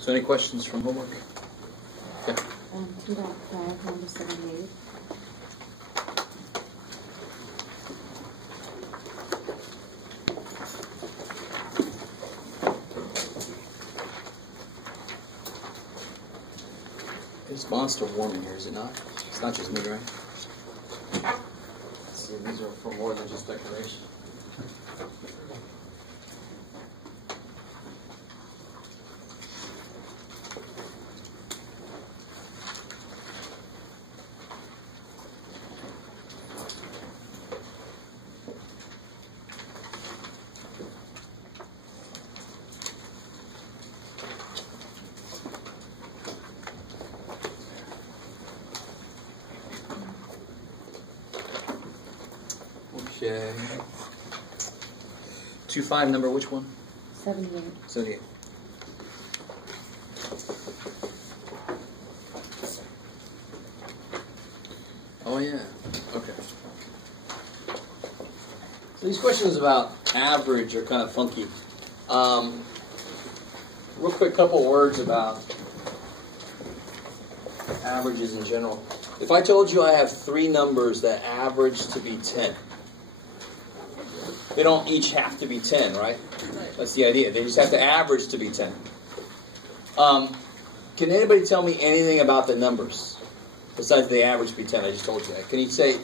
So any questions from homework? Yeah. 2.5, number 78. It's monster warm in here, is it not? It's not just me, right? Let's see, these are for more than just decoration. Okay. 2.5 number, which one? 78. 78. Oh yeah. Okay. So these questions about average are kind of funky. Real quick, couple words about averages in general. If I told you I have three numbers that average to be 10, they don't each have to be 10, right? That's the idea. They just have to average to be 10. Can anybody tell me anything about the numbers besides the average to be 10? I just told you that. Can you say,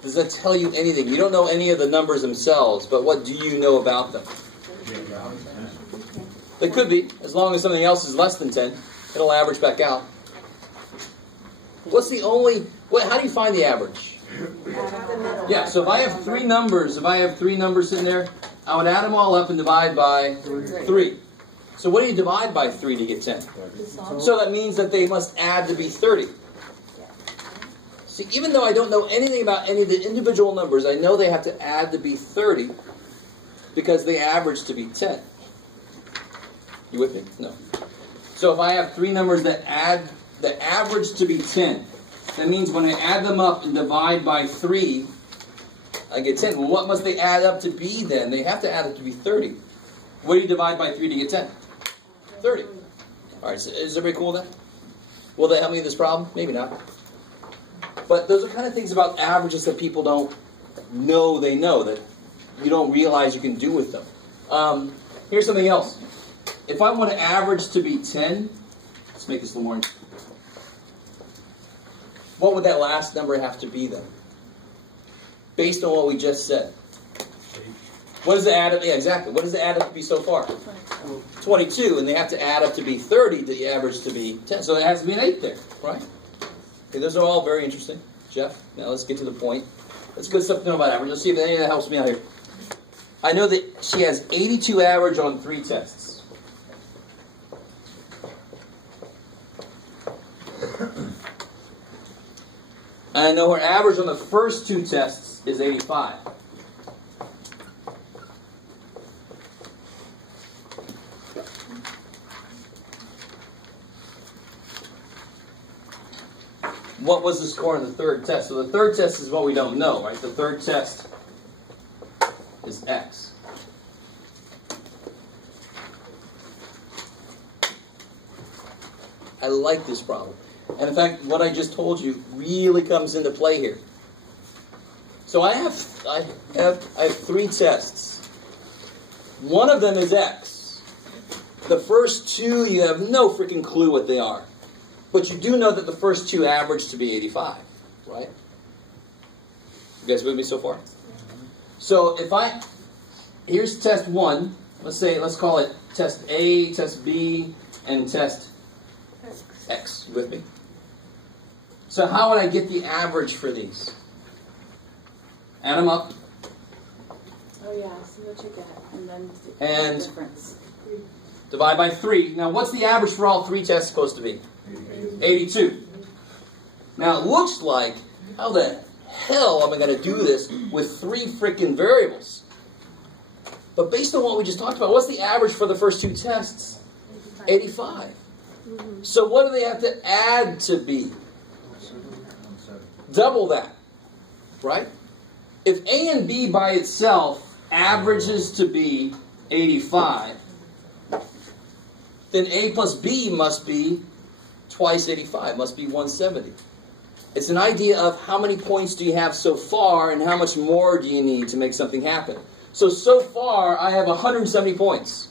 does that tell you anything? You don't know any of the numbers themselves, but what do you know about them? They could be, as long as something else is less than 10. It'll average back out. What's the only, how do you find the average? Yeah, so if I have three numbers sitting there, I would add them all up and divide by 3. So what do you divide by 3 to get 10? So that means that they must add to be 30. See, even though I don't know anything about any of the individual numbers, I know they have to add to be 30 because they average to be 10. You with me? No. So if I have three numbers that average to be 10, that means when I add them up and divide by 3, I get 10. Well, what must they add up to be then? They have to add up to be 30. What do you divide by 3 to get 10? 30. All right, so is everybody cool with that? Will that help me with this problem? Maybe not. But those are kind of things about averages that people don't know they know, that you don't realize you can do with them. Here's something else. If I want to average to be 10, let's make this a little more interesting. What would that last number have to be then? Based on what we just said. What does it add up? Yeah, exactly. What does it add up to be so far? 22, and they have to add up to be 30 to average to be 10. So there has to be an 8 there, right? Okay, those are all very interesting. Jeff, now let's get to the point. That's good stuff to know about average. Let's see if any of that helps me out here. I know that she has 82 average on 3 tests. And I know her average on the first 2 tests is 85. What was the score in the third test? So the third test is what we don't know, right? The third test is X. I like this problem. And in fact, what I just told you really comes into play here. So I have 3 tests. One of them is X. The first 2, you have no freaking clue what they are. But you do know that the first 2 average to be 85, right? You guys with me so far? So here's test 1. Let's call it test A, test B, and test X. You with me? So how would I get the average for these? Add them up. Oh yeah, see what you get, and then And the difference. Divide by 3. Now what's the average for all 3 tests supposed to be? 82. Now it looks like, how the hell am I going to do this with 3 freaking variables? But based on what we just talked about, what's the average for the first 2 tests? 85. So what do they have to add to be? Double that, right? If A and B by itself averages to be 85, then A plus B must be twice 85, must be 170. It's an idea of how many points do you have so far and how much more do you need to make something happen. So far I have 170 points.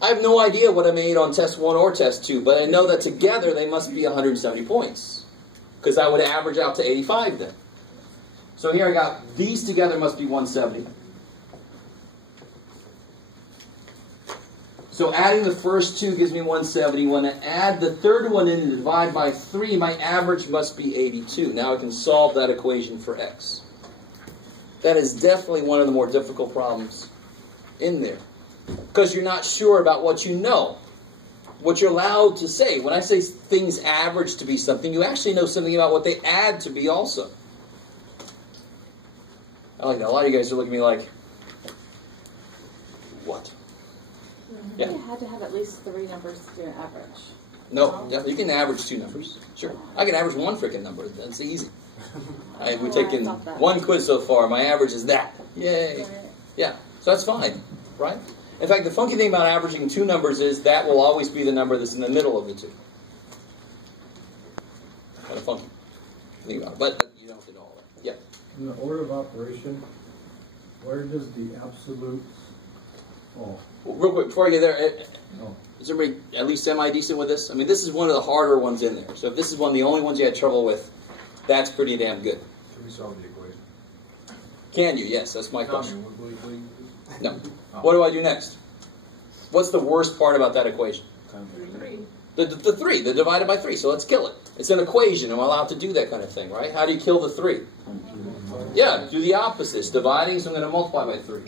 I have no idea what I made on test 1 or test 2, but I know that together they must be 170 points. Because I would average out to 85 then. So here I got these together must be 170. So adding the first two gives me 170. When I add the third one in and divide by 3, my average must be 82. Now I can solve that equation for x. That is definitely one of the more difficult problems in there. Because you're not sure about what you know. What you're allowed to say. When I say things average to be something, you actually know something about what they add to be also. I like that. A lot of you guys are looking at me like, what? I think you had to have at least 3 numbers to do an average. No, yeah, you can average 2 numbers. Sure. I can average 1 freaking number. That's easy. We've taken 1 quiz so far. My average is that. Yay. Yeah, so that's fine, right? In fact, the funky thing about averaging 2 numbers is that will always be the number that's in the middle of the 2. Kind of funky. Think about it. But you don't have to know all that. Yeah. In the order of operation, where does the absolute fall? Well, real quick, before I get there, is everybody at least semi-decent with this? I mean, this is one of the harder ones in there. So if this is one of the only ones you had trouble with, that's pretty damn good. Can we solve the equation? Can you? Yes, that's my question. No. What do I do next? What's the worst part about that equation? 3. The 3, the divided by 3, so let's kill it. It's an equation, I'm allowed to do that kind of thing, right? How do you kill the 3? Yeah, do the opposite. It's dividing, so I'm going to multiply by 3.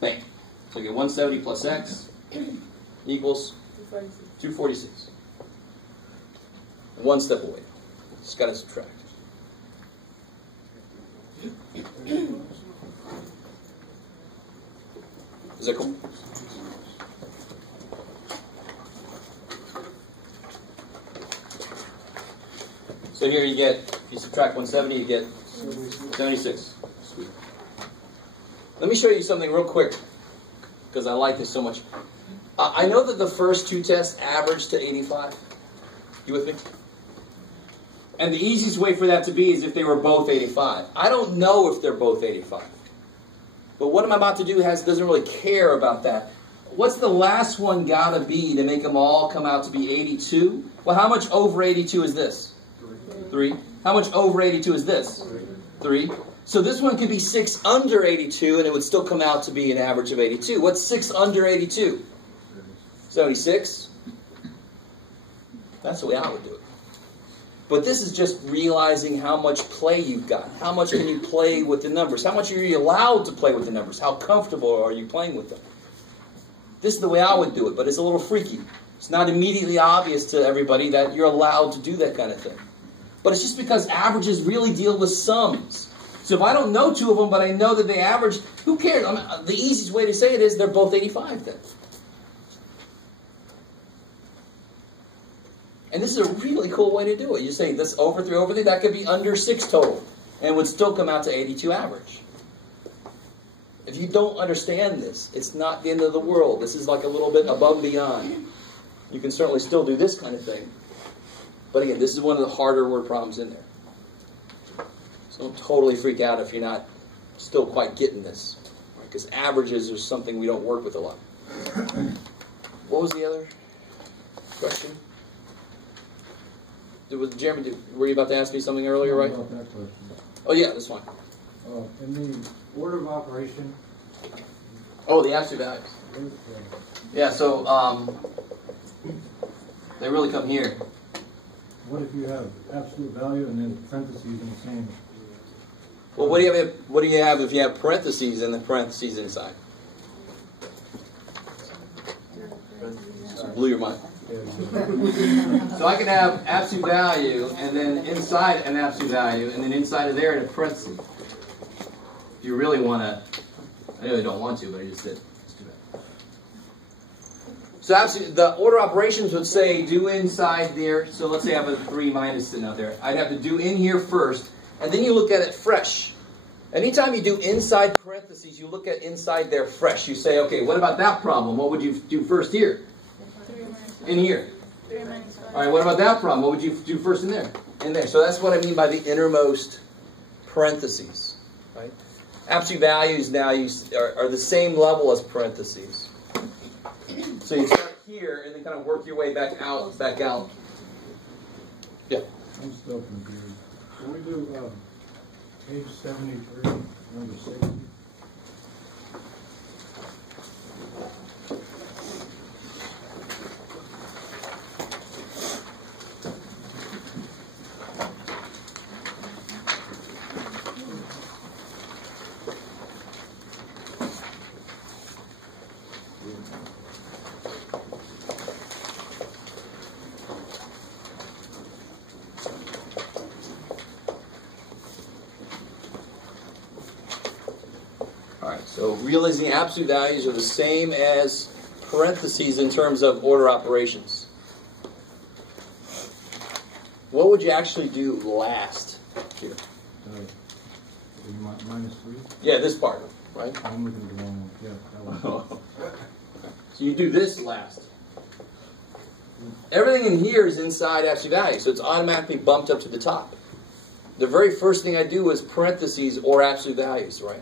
Bang. So I get 170 plus x equals 246. 1 step away. Just got to subtract. Is that cool? So here you get, if you subtract 170, you get 76. Sweet. Let me show you something real quick, because I like this so much. I know that the first 2 tests average to 85. You with me? And the easiest way for that to be is if they were both 85. I don't know if they're both 85. But what I'm about to do doesn't really care about that. What's the last one gotta be to make them all come out to be 82? Well, how much over 82 is this? 3. How much over 82 is this? 3. So this one could be 6 under 82 and it would still come out to be an average of 82. What's 6 under 82? 76. That's the way I would do it. But this is just realizing how much play you've got. How much can you play with the numbers? How much are you allowed to play with the numbers? How comfortable are you playing with them? This is the way I would do it, but it's a little freaky. It's not immediately obvious to everybody that you're allowed to do that kind of thing. But it's just because averages really deal with sums. So if I don't know 2 of them, but I know that they average, who cares? I mean, the easiest way to say it is they're both 85 then. And this is a really cool way to do it. You say this over 3, that could be under 6 total. And it would still come out to 82 average. If you don't understand this, it's not the end of the world. This is like a little bit above and beyond. You can certainly still do this kind of thing. But again, this is one of the harder word problems in there. So don't totally freak out if you're not still quite getting this. Because averages are something we don't work with a lot. What was the other question? Jeremy, were you about to ask me something earlier, right? About that question. Oh yeah, that's fine. In the order of operation. Oh, the absolute values. Yeah, so they really come here. What if you have absolute value and then parentheses in the same? Well, what do you have if you have parentheses and the parentheses inside? So blew your mind. So I could have absolute value and then inside an absolute value and then inside of there in a parenthesis. If you really want to, I really don't want to, but I just did. It's too bad. So absolute, the order operations would say do inside there. So let's say I have a 3 minus sitting out there. I'd have to do in here first, and then you look at it fresh. Anytime you do inside parentheses, you look at inside there fresh. You say, okay, what about that problem? What would you do first here? In here. All right, what about that problem? What would you do first in there? In there. So that's what I mean by the innermost parentheses. Right? Absolute values now are the same level as parentheses. So you start here and then kind of work your way back out, back out. Yeah. I'm still confused. Can we do page 73, number 60? So realizing absolute values are the same as parentheses in terms of order operations. What would you actually do last here? Minus 3? Yeah, this part, right? I'm looking at the wrong one. Yeah, that one. So you do this last. Everything in here is inside absolute value, so it's automatically bumped up to the top. The very first thing I do is parentheses or absolute values, right?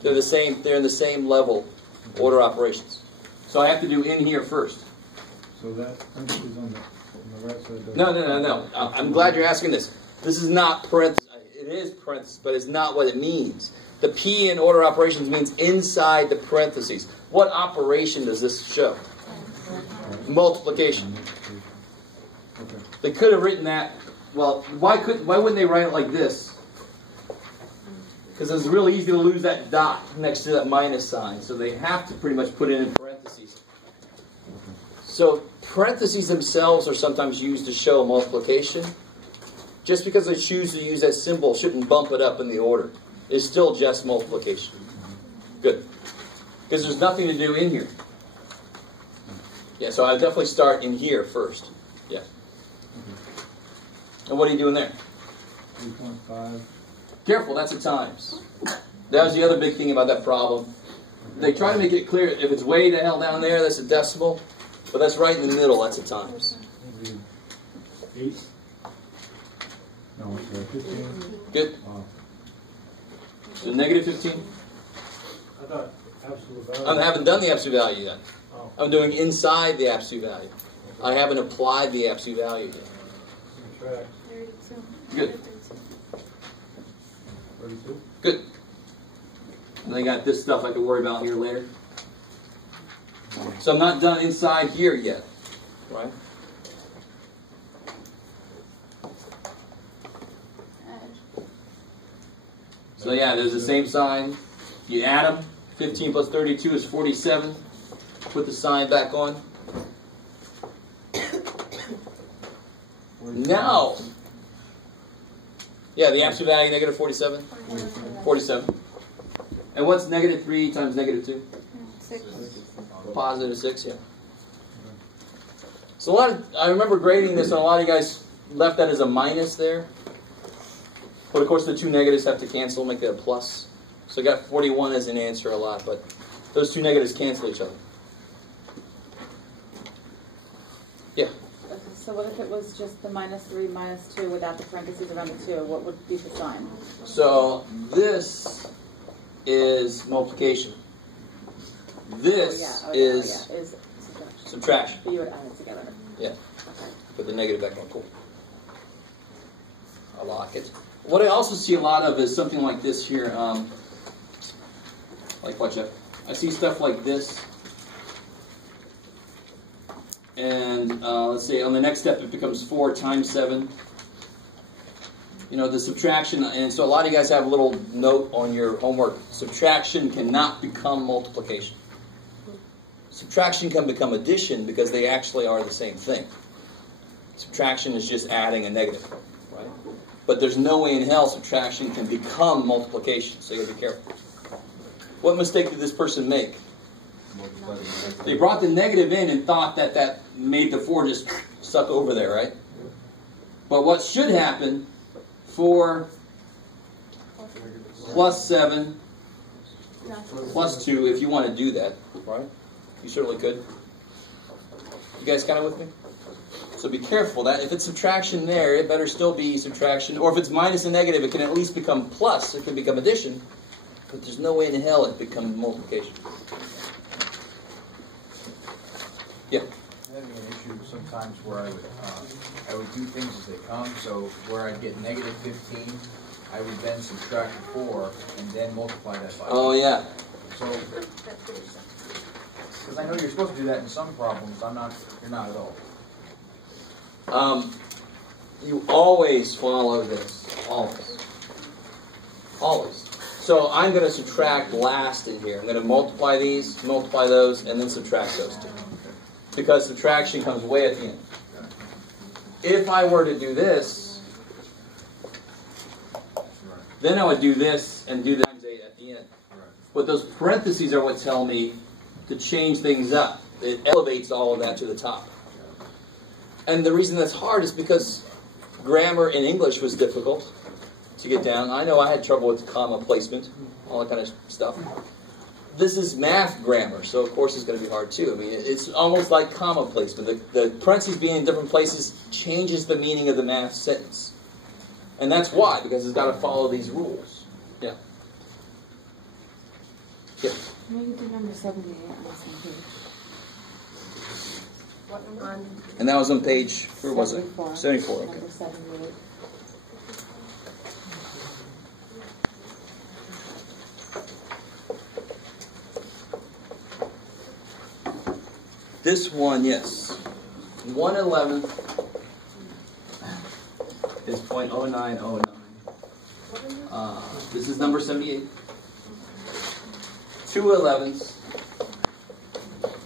They're the same. They're in the same level order operations. So I have to do in here first. So that parentheses on the right side. No. I'm glad you're asking this. This is not parentheses. It is parentheses, but it's not what it means. The P in order operations means inside the parentheses. What operation does this show? Multiplication. Okay. They could have written that. Well, why wouldn't they write it like this? Because it's really easy to lose that dot next to that minus sign. So they have to pretty much put it in parentheses. So parentheses themselves are sometimes used to show multiplication. Just because they choose to use that symbol shouldn't bump it up in the order. It's still just multiplication. Good. Because there's nothing to do in here. Yeah, so I would definitely start in here first. Yeah. And what are you doing there? 3.5. Careful, that's a times. That was the other big thing about that problem. They try to make it clear, if it's way the hell down there, that's a decimal. But that's right in the middle, that's a times. 8. No, it's 15. Good. Wow. So negative 15. I thought absolute value. I haven't done the absolute value yet. Oh. I'm doing inside the absolute value. I haven't applied the absolute value yet. Subtract. Good. 32. Good. And I got this stuff I could worry about here later. So I'm not done inside here yet. Right? So yeah, there's the same sign. You add them. 15 plus 32 is 47. Put the sign back on. Now. Yeah, the absolute value, negative 47. 47. And what's negative 3 times negative 2? 6. Positive 6, yeah. So I remember grading this, and a lot of you guys left that as a minus there. But of course the two negatives have to cancel, make that a plus. So I got 41 as an answer a lot, but those two negatives cancel each other. Yeah. Okay, so what if it was just the minus 3, minus 2 without the parentheses around the 2? What would be the sign? So this is multiplication. This is subtraction. But you would add it together. Yeah. Put the negative back on. Cool. I like it. What I also see a lot of is something like this here. Like watch that. I see stuff like this. And let's say on the next step it becomes 4 times 7. You know, the subtraction, and so a lot of you guys have a little note on your homework. Subtraction cannot become multiplication. Subtraction can become addition because they actually are the same thing. Subtraction is just adding a negative, right? But there's no way in hell subtraction can become multiplication, so you gotta be careful. What mistake did this person make? They brought the negative in and thought that that made the 4 just suck over there, right? But what should happen for plus 7 plus 2, if you want to do that, right? You certainly could. You guys kind of with me? So be careful. That if it's subtraction there, it better still be subtraction. Or if it's minus and negative, it can at least become plus. It can become addition. But there's no way in hell it becomes multiplication. Yeah? I'm having an issue sometimes where I would do things as they come. So where I'd get negative 15, I would then subtract 4 and then multiply that by 4. Oh, yeah. So, because I know you're supposed to do that in some problems, you're not at all. You always follow this. Always. Always. So I'm going to subtract last in here. I'm going to multiply these, multiply those, and then subtract those two. Because subtraction comes way at the end. If I were to do this, then I would do this and do the times 8 at the end. But those parentheses are what tell me to change things up. It elevates all of that to the top. And the reason that's hard is because grammar in English was difficult to get down. I know I had trouble with comma placement, all that kind of stuff. This is math grammar, so of course it's going to be hard too. I mean, it's almost like comma placement. The parentheses being in different places changes the meaning of the math sentence. And that's why, because it's got to follow these rules. Yeah. Yeah. Maybe do number 78 on the same page. And that was on page, where was it? 74, okay. Number 78. This one, yes. 1/11 is 0.0909. This is number 78. 2/11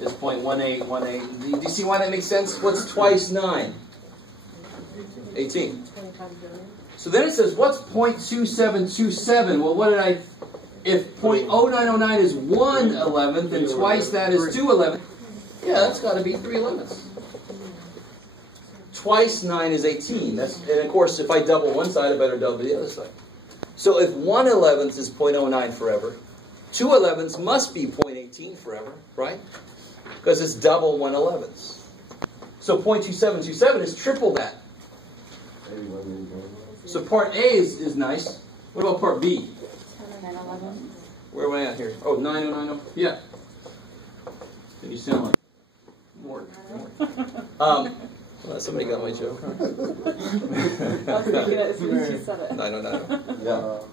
is 0.1818. Do you see why that makes sense? What's twice 9? 18. So then it says, what's 0.2727? Well, what did I... If 0.0909 is 1/11, then twice that is 2/11. Yeah, that's got to be 3/11. Twice 9 is 18. And of course, if I double one side, I better double the other side. So if 1/11 is 0.09 forever, 2/11 must be 0.18 forever, right? Because it's double 1/11. So 0.2727 is triple that. So part A is nice. What about part B? 10 and 11. Where am I at here? Oh, 9090. Yeah. You sound like Mort. Well, somebody got my joke. I was thinking it as soon as you said it. 9090.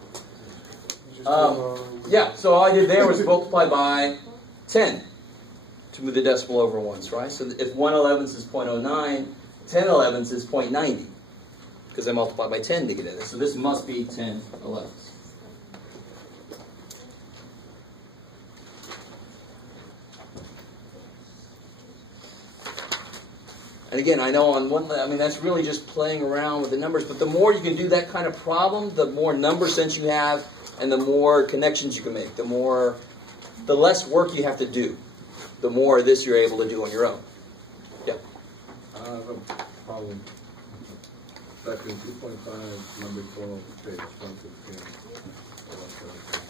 Yeah, so all I did there was multiply by 10 to move the decimal over once, right? So if 1/11 is 0.09, 10/11 is 0.90, because I multiplied by 10 to get it. So this must be 10/11. And again, I know on one, I mean, that's really just playing around with the numbers, but the more you can do that kind of problem, the more number sense you have, and the more connections you can make, the less work you have to do, the more of this you're able to do on your own. Yeah? I have a problem. Section 2.5, number 12, page 115.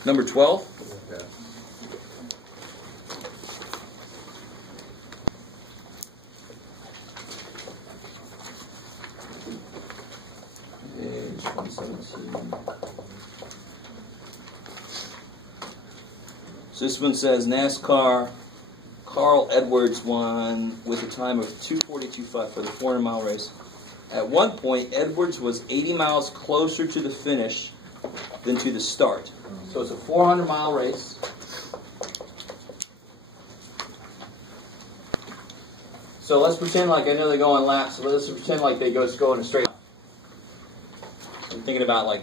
Number 12? Yeah. Page 117. So this one says NASCAR Carl Edwards won with a time of 2:42.5 for the 400-mile race. At one point, Edwards was 80 miles closer to the finish than to the start. So it's a 400-mile race. So let's pretend like, I know they go on laps, so let's pretend like they go in a straight line. I'm thinking about like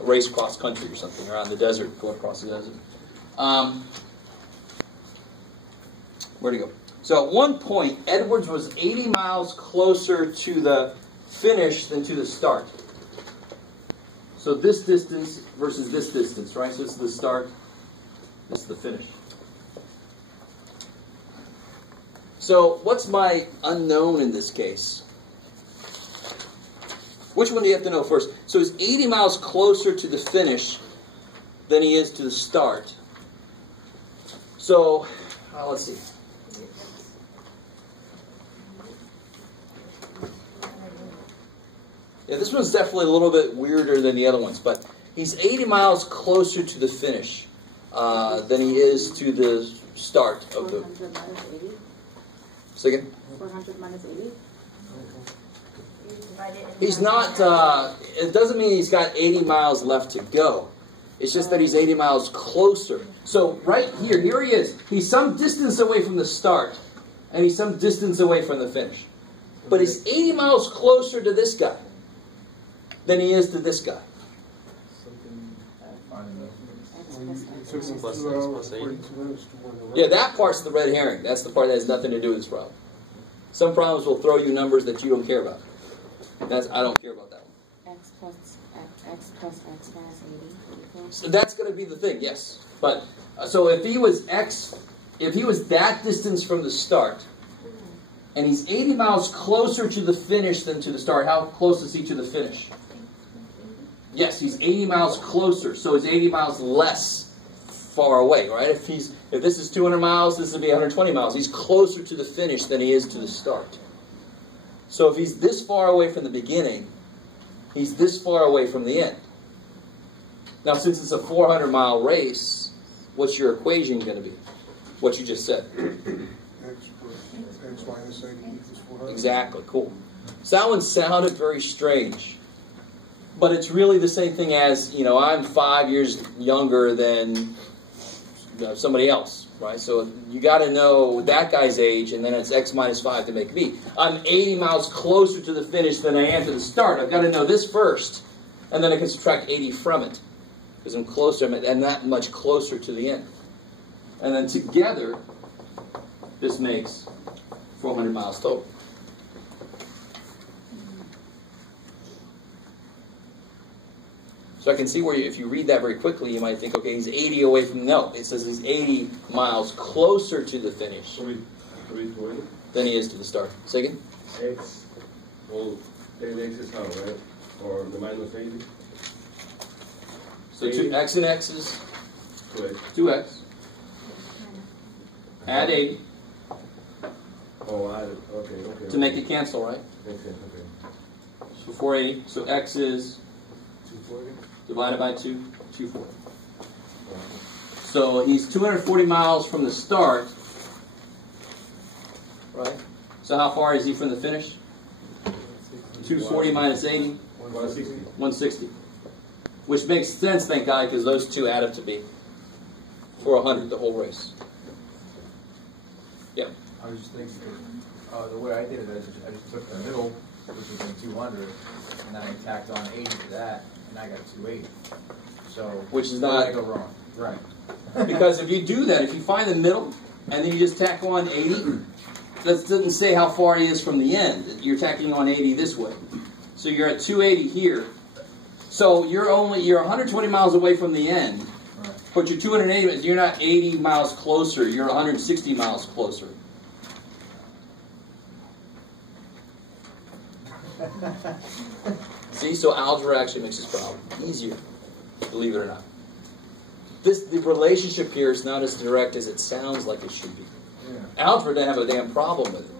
a race across country or something, or out in the desert, going across the desert. Where'd he go? So at one point, Edwards was 80 miles closer to the finish than to the start. So this distance versus this distance, right? So this is the start, this is the finish. So what's my unknown in this case? Which one do you have to know first? So he's 80 miles closer to the finish than he is to the start. So, let's see. Yeah, this one's definitely a little bit weirder than the other ones, but he's 80 miles closer to the finish than he is to the start of the... 400 minus 80? Say again? 400 minus 80? He's not, it doesn't mean he's got 80 miles left to go. It's just that he's 80 miles closer. So right here he is. He's some distance away from the start, and he's some distance away from the finish. But he's 80 miles closer to this guy than he is to this guy. Yeah, that part's the red herring. That's the part that has nothing to do with this problem. Some problems will throw you numbers that you don't care about. I don't care about that one. X plus X minus 80. So that's going to be the thing, yes. But so if he was that distance from the start, and he's 80 miles closer to the finish than to the start, how close is he to the finish? Yes, he's 80 miles closer, so he's 80 miles less far away, right? If this is 200 miles, this would be 120 miles. He's closer to the finish than he is to the start. So if he's this far away from the beginning, he's this far away from the end. Now, since it's a 400-mile race, what's your equation going to be? What you just said. X minus 80 equals 400. Exactly, cool. So that one sounded very strange. But it's really the same thing as, I'm 5 years younger than somebody else, right? So you got to know that guy's age, and then it's X minus 5 to make V. I'm 80 miles closer to the finish than I am to the start. I've got to know this first, and then I can subtract 80 from it, because I'm closer, and that much closer to the end. And then together, this makes 400 miles total. So I can see where if you read that very quickly, you might think, okay, he's 80 away from... No, it says he's 80 miles closer to the finish than he is to the start. Say again? X, well, then X is how, right? Or the minus 80? So 2x and x is 2X. 2x. Add 80 Oh, add it. Okay. to make it cancel, right? Okay. So 480. So x is 240? divided by 2, 240. So he's 240 miles from the start, right? So how far is he from the finish? 240 minus 80? 160. 160. Which makes sense, thank God, because those two add up to be 400, the whole race. Yeah. I was just thinking, the way I did it, I just took the middle, which was in 200, and then I tacked on 80 to that, and I got 280. So, Which is where not... did I go wrong? Right. Because if you do that, if you find the middle, and then you just tack on 80, that doesn't say how far he is from the end. You're tacking on 80 this way. So you're at 280 here. So you're 120 miles away from the end, Right. but you're 280, you're not 80 miles closer, you're 160 miles closer. See, so algebra actually makes this problem easier, believe it or not. The relationship here is not as direct as it sounds like it should be. Yeah. Algebra doesn't have a damn problem with it.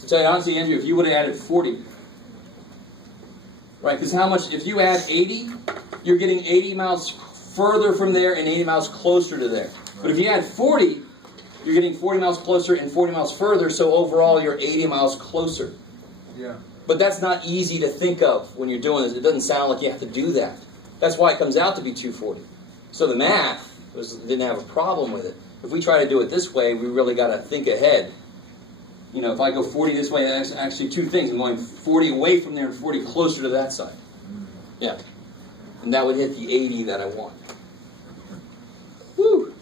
To tell you honestly, Andrew, if you would have added 40, right, because how much, if you add 80, you're getting 80 miles further from there and 80 miles closer to there. But if you add 40, you're getting 40 miles closer and 40 miles further, so overall you're 80 miles closer. Yeah. But that's not easy to think of when you're doing this. It doesn't sound like you have to do that. That's why it comes out to be 240. So the math didn't have a problem with it. If we try to do it this way, we really got to think ahead. You know, if I go 40 this way, that's actually two things. I'm going 40 away from there and 40 closer to that side. Yeah. And that would hit the 80 that I want. Woo!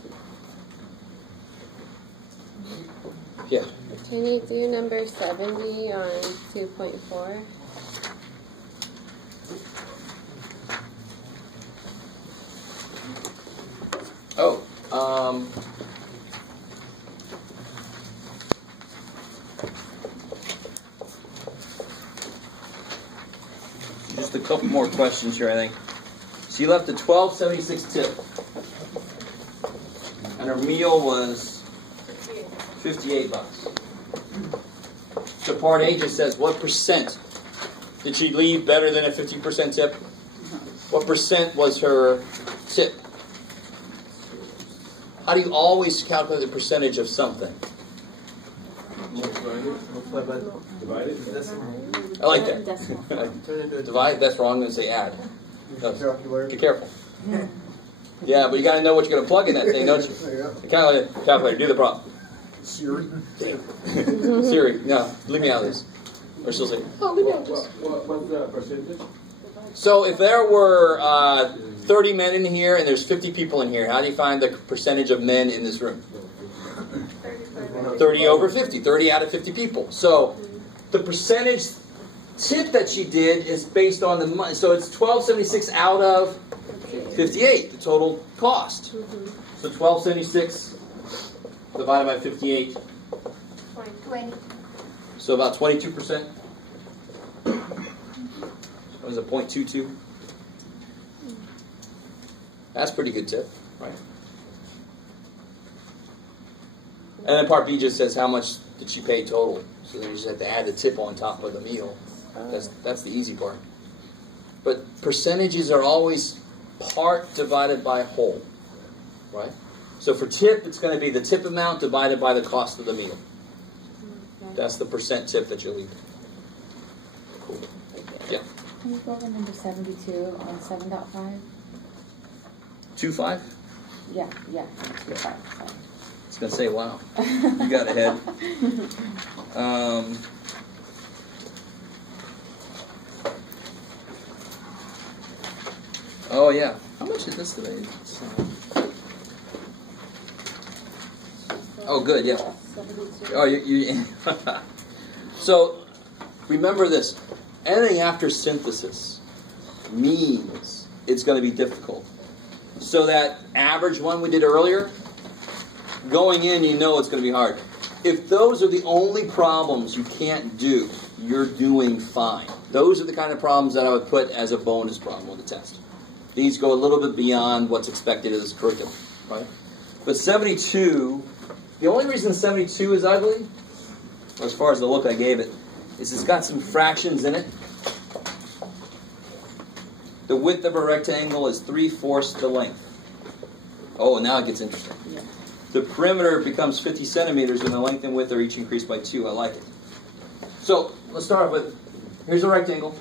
Yeah. Can you do number 70 on 2.4? Oh, just a couple more questions here, I think. She left a $12.76 tip. And her meal was $58. So part A just says, what percent did she leave better than a 50% tip? What percent was her tip? How do you always calculate the percentage of something? Divide it? I like that. Divide, that's wrong. I'm going to say add. No, be careful. Yeah, but you got to know what you're going to plug in that thing, don't you? The calculator, do the problem. Siri. Siri, no, leave me out of this. Or she'll say, oh, leave me out of this. What's the percentage? So if there were 30 men in here and there's 50 people in here, how do you find the percentage of men in this room? 30 over 50, 30 out of 50 people. So the percentage tip that she did is based on the money. So it's $12.76 out of 58, the total cost. So $12.76 divided by 58. 20. So about 22%. What is it, 0.22? That's a pretty good tip, right? And then part B just says how much did she pay total. So then you just have to add the tip on top of the meal. That's the easy part. But percentages are always part divided by whole, right? So for tip, it's going to be the tip amount divided by the cost of the meal. That's the percent tip that you leave. Cool. Yeah. Can you go over number 72 on 7.5? 2.5? Yeah. 2.5. Sorry. I was going to say, wow. You got ahead. Oh, yeah. How much is this today? Oh, good, yeah. 72. Oh, you So, remember this. Anything after synthesis means it's going to be difficult. So that average one we did earlier, going in, you know it's going to be hard. If those are the only problems you can't do, you're doing fine. Those are the kind of problems that I would put as a bonus problem on the test. These go a little bit beyond what's expected of this curriculum, right? But 72, the only reason 72 is ugly, as far as the look I gave it, is it's got some fractions in it. The width of a rectangle is 3/4 the length. Oh, now it gets interesting. Yeah. The perimeter becomes 50 centimeters when the length and width are each increased by 2. I like it. So, let's start with, here's a rectangle.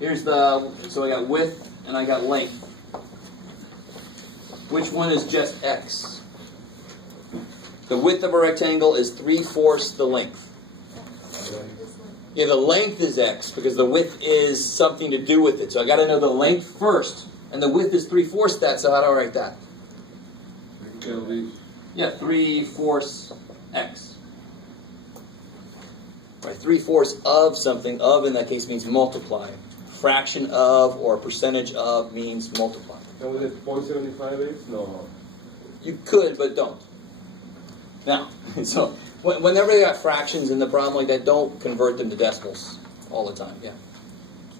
So I got width and I got length. Which one is just x? The width of a rectangle is 3/4 the length. Yeah, the length is x because the width is something to do with it. So I got to know the length first. And the width is 3/4 that, so how do I write that? Yeah, 3/4 x. Right, 3/4 of something, of in that case means multiply. Fraction of or percentage of means multiply. And with it 0.75x? No. You could, but don't. Now, so whenever you got fractions in the problem like that, don't convert them to decimals all the time. Yeah,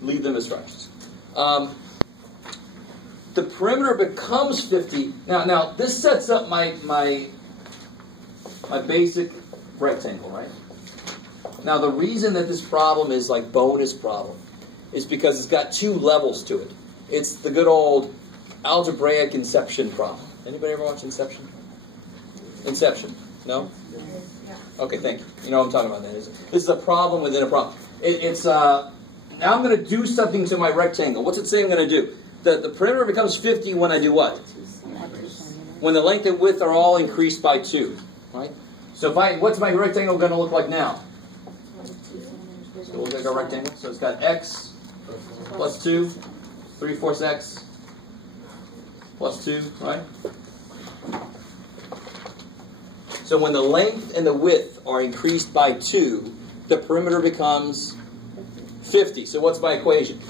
leave them as fractions. The perimeter becomes 50. Now this sets up my basic rectangle, right? Now the reason that this problem is like bonus problem is because it's got two levels to it. It's the good old algebraic inception problem. Anybody ever watch Inception? Inception? No? Okay, thank you. You know what I'm talking about. This is a problem within a problem. Now I'm going to do something to my rectangle. What's it say I'm going to do? The perimeter becomes 50 when I do what? When the length and width are all increased by 2. Right? So what's my rectangle going to look like now? So we'll take our rectangle. So it's got x plus 2, 3/4 x plus 2, right? So when the length and the width are increased by 2, the perimeter becomes 50. So what's my equation?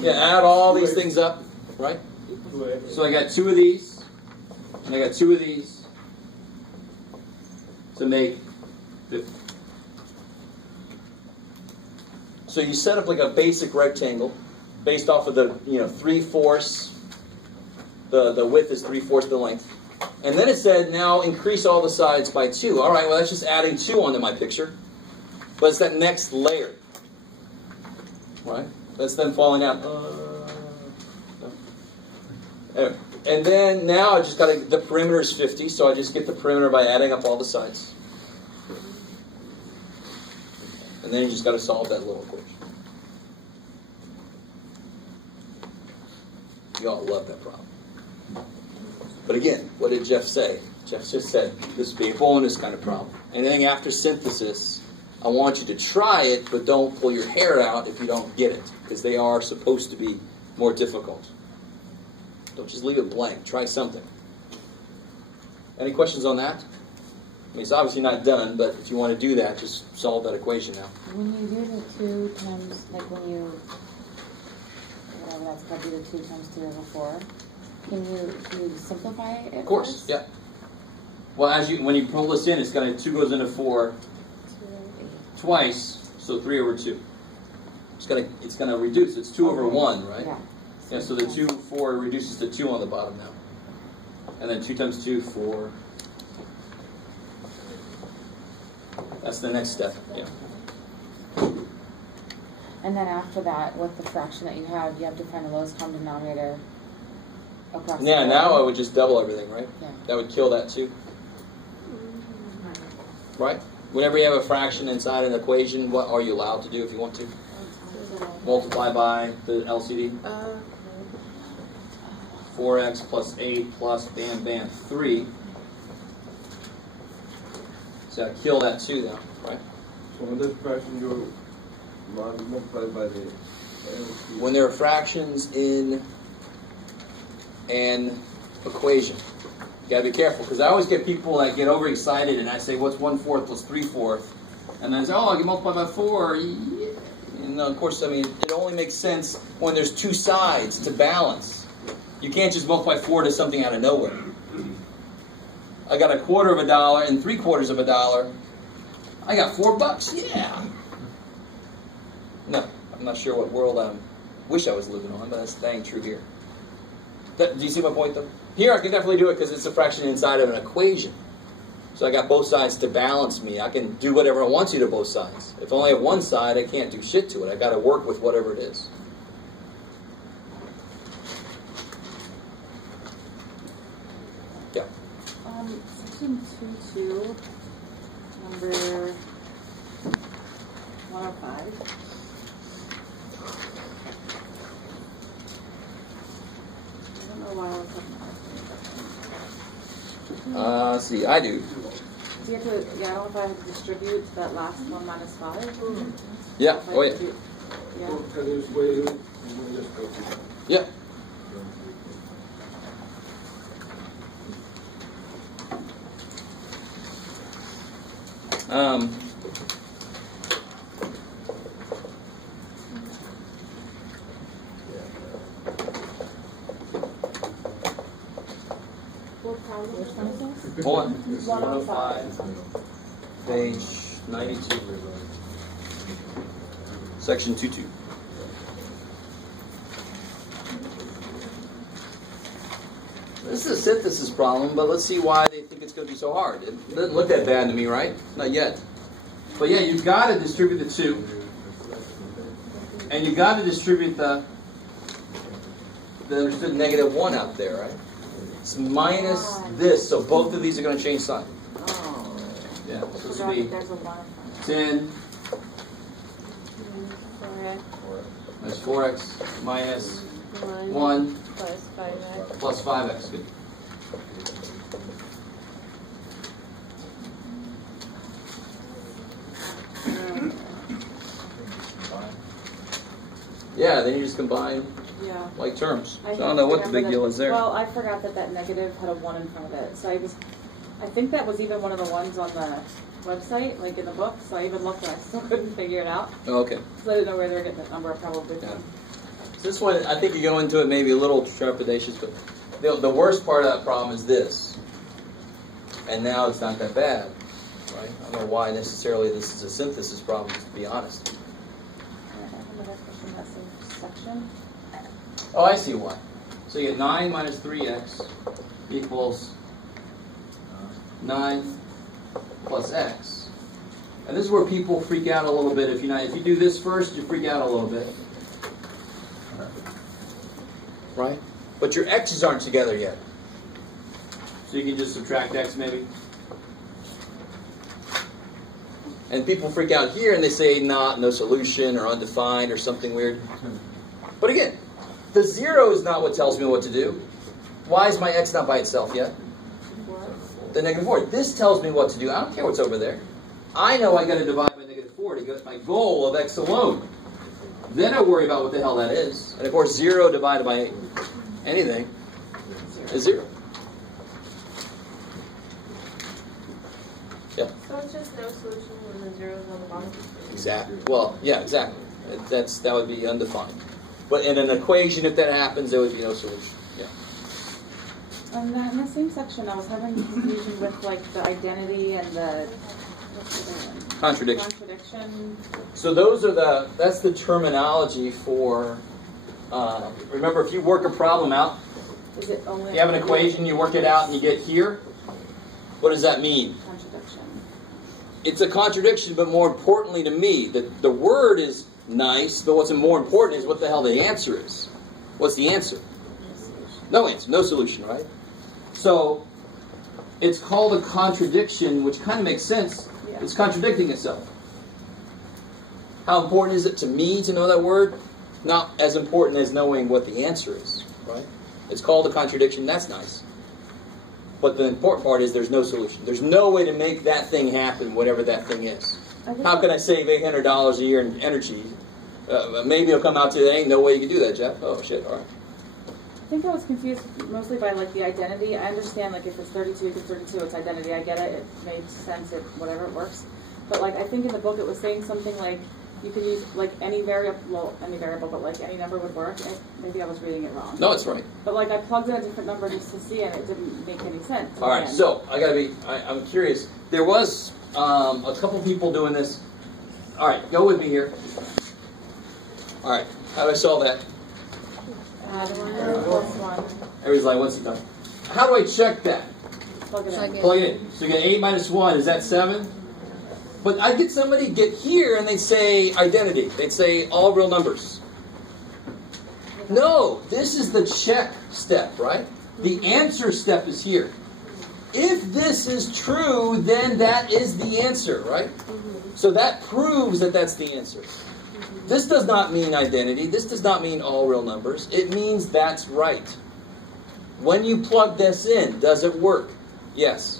Yeah, add all these things up, right? So I got 2 of these, and I got 2 of these to make 50. So you set up like a basic rectangle based off of the 3/4. The width is 3/4 the length. And then it said, now increase all the sides by 2. All right, well, that's just adding 2 onto my picture. But it's that next layer. Right? That's then falling out. Anyway. And then now I just got the perimeter is 50, so I just get the perimeter by adding up all the sides. And then you just got to solve that little equation. You all love that problem. But again, what did Jeff say? Jeff just said this would be a bonus kind of problem. Anything after synthesis, I want you to try it, but don't pull your hair out if you don't get it, because they are supposed to be more difficult. Don't just leave it blank. Try something. Any questions on that? I mean, it's obviously not done, but if you want to do that, just solve that equation now. When you do the 2 times, like when you, whatever that's got to be the 2 times 3 over 4, can you simplify it? Of course, yeah. Well, when you pull this in, it's got 2 goes into 4 twice, so 3 over 2. It's gonna reduce. It's 2 over 1, right? Yeah. Yeah. So the 2 4 reduces to 2 on the bottom now, and then 2 times 2 4. That's the next step. Yeah. And then after that, with the fraction that you have to find the lowest common denominator across the board. Now I would just double everything, right? Yeah. That would kill that too. Right? Whenever you have a fraction inside an equation, what are you allowed to do if you want to? Multiply by the LCD. 4x plus 8 plus bam bam 3. So I kill that too now, right? So when this fraction you multiply by the LCD. When there are fractions in an equation, you gotta be careful, because I always get people that get overexcited and I say, what's 1/4 plus 3/4? And then they say, oh, I can multiply by 4. And of course, I mean, it only makes sense when there's 2 sides to balance. You can't just multiply 4 to something out of nowhere. I got $0.25 and $0.75. I got $4. Yeah. No, I'm not sure what world I wish I was living on, but that's dang true here. Do you see my point, though? Here I can definitely do it because it's a fraction inside of an equation. So I got both sides to balance me. I can do whatever I want to both sides. If I only have one side, I can't do shit to it. I got to work with whatever it is. Yeah. Section 2.2, number 105. I don't know why I was looking at Let's see, I do. Do you have to, I don't know if I have to distribute that last 1 minus 5. Yeah, oh yeah. Yeah. Yeah. Hold on. 105. Page 92. Section 2.2. This is a synthesis problem, but let's see why they think it's going to be so hard. It doesn't look that bad to me, right? Not yet. But yeah, you've got to distribute the 2. And you've got to distribute the -1 out there, right? It's minus this, so both of these are going to change sign. Yeah, so this will be 10 minus 4x minus 1 plus 5x. Good. Yeah, then you just combine like terms. So I don't know what the big deal is there. Well, I forgot that negative had a 1 in front of it. So I think that was even one of the ones on the website, like in the book. So I even looked and I still couldn't figure it out. Oh, okay. So I didn't know where they were getting that number probably from. Yeah. So this one, I think you go into it maybe a little trepidatious, but the worst part of that problem is this. And now it's not that bad, right? I don't know why necessarily this is a synthesis problem, to be honest. contradiction. Oh, I see why. So you get 9 minus 3x equals 9 plus x. And this is where people freak out a little bit. If you do this first, you freak out a little bit. Right? But your x's aren't together yet. So you can just subtract x maybe. And people freak out here and they say no solution or undefined or something weird. But again, the 0 is not what tells me what to do. Why is my x not by itself yet? The -4. This tells me what to do. I don't care what's over there. I know I got to divide by -4 to get my goal of x alone. Then I worry about what the hell that is. And of course, 0 divided by anything is 0. Yeah. So it's just no solution when the 0 is on the bottom? Exactly. Well, yeah, exactly. That would be undefined. But in an equation, if that happens, there would be no solution. Yeah. And in the same section, I was having confusion with like the identity and the Contradiction. contradiction. So that's the terminology for, remember if you work a problem out, Is it only you have an equation, you work it out, and you get here, what does that mean? contradiction? It's a contradiction, but more importantly to me, the word is nice, but what's more important is what the hell the answer is. What's the answer? No answer, no solution, right? So, it's called a contradiction, which kind of makes sense. Yeah. It's contradicting itself. How important is it to me to know that word? Not as important as knowing what the answer is, right? It's called a contradiction, that's nice. But the important part is there's no solution. There's no way to make that thing happen, whatever that thing is. How can I save $800 a year in energy? Maybe it'll come out to, there ain't no way you can do that, Jeff. Oh, shit, all right. I think I was confused mostly by like the identity. I understand like if it's 32 equals 32, it's identity. I get it. It makes sense. Whatever, it works. But like I think in the book it was saying something like you could use like any variable, but like any number would work. Maybe I was reading it wrong. No, it's right. But like I plugged in a different number just to see, and it didn't make any sense. All right, so I'm curious. There was a couple people doing this. All right, go with me here. All right, how do I solve that? Add 1 plus 1. Everybody's like, what's it done? How do I check that? Plug it in. Plug it in. So you get 8 minus 1, is that 7? But I get somebody get here and they say identity. They'd say all real numbers. No, this is the check step, right? The answer step is here. If this is true, then that is the answer, right? So that proves that that's the answer. This does not mean identity. This does not mean all real numbers. It means that's right. When you plug this in, does it work? Yes.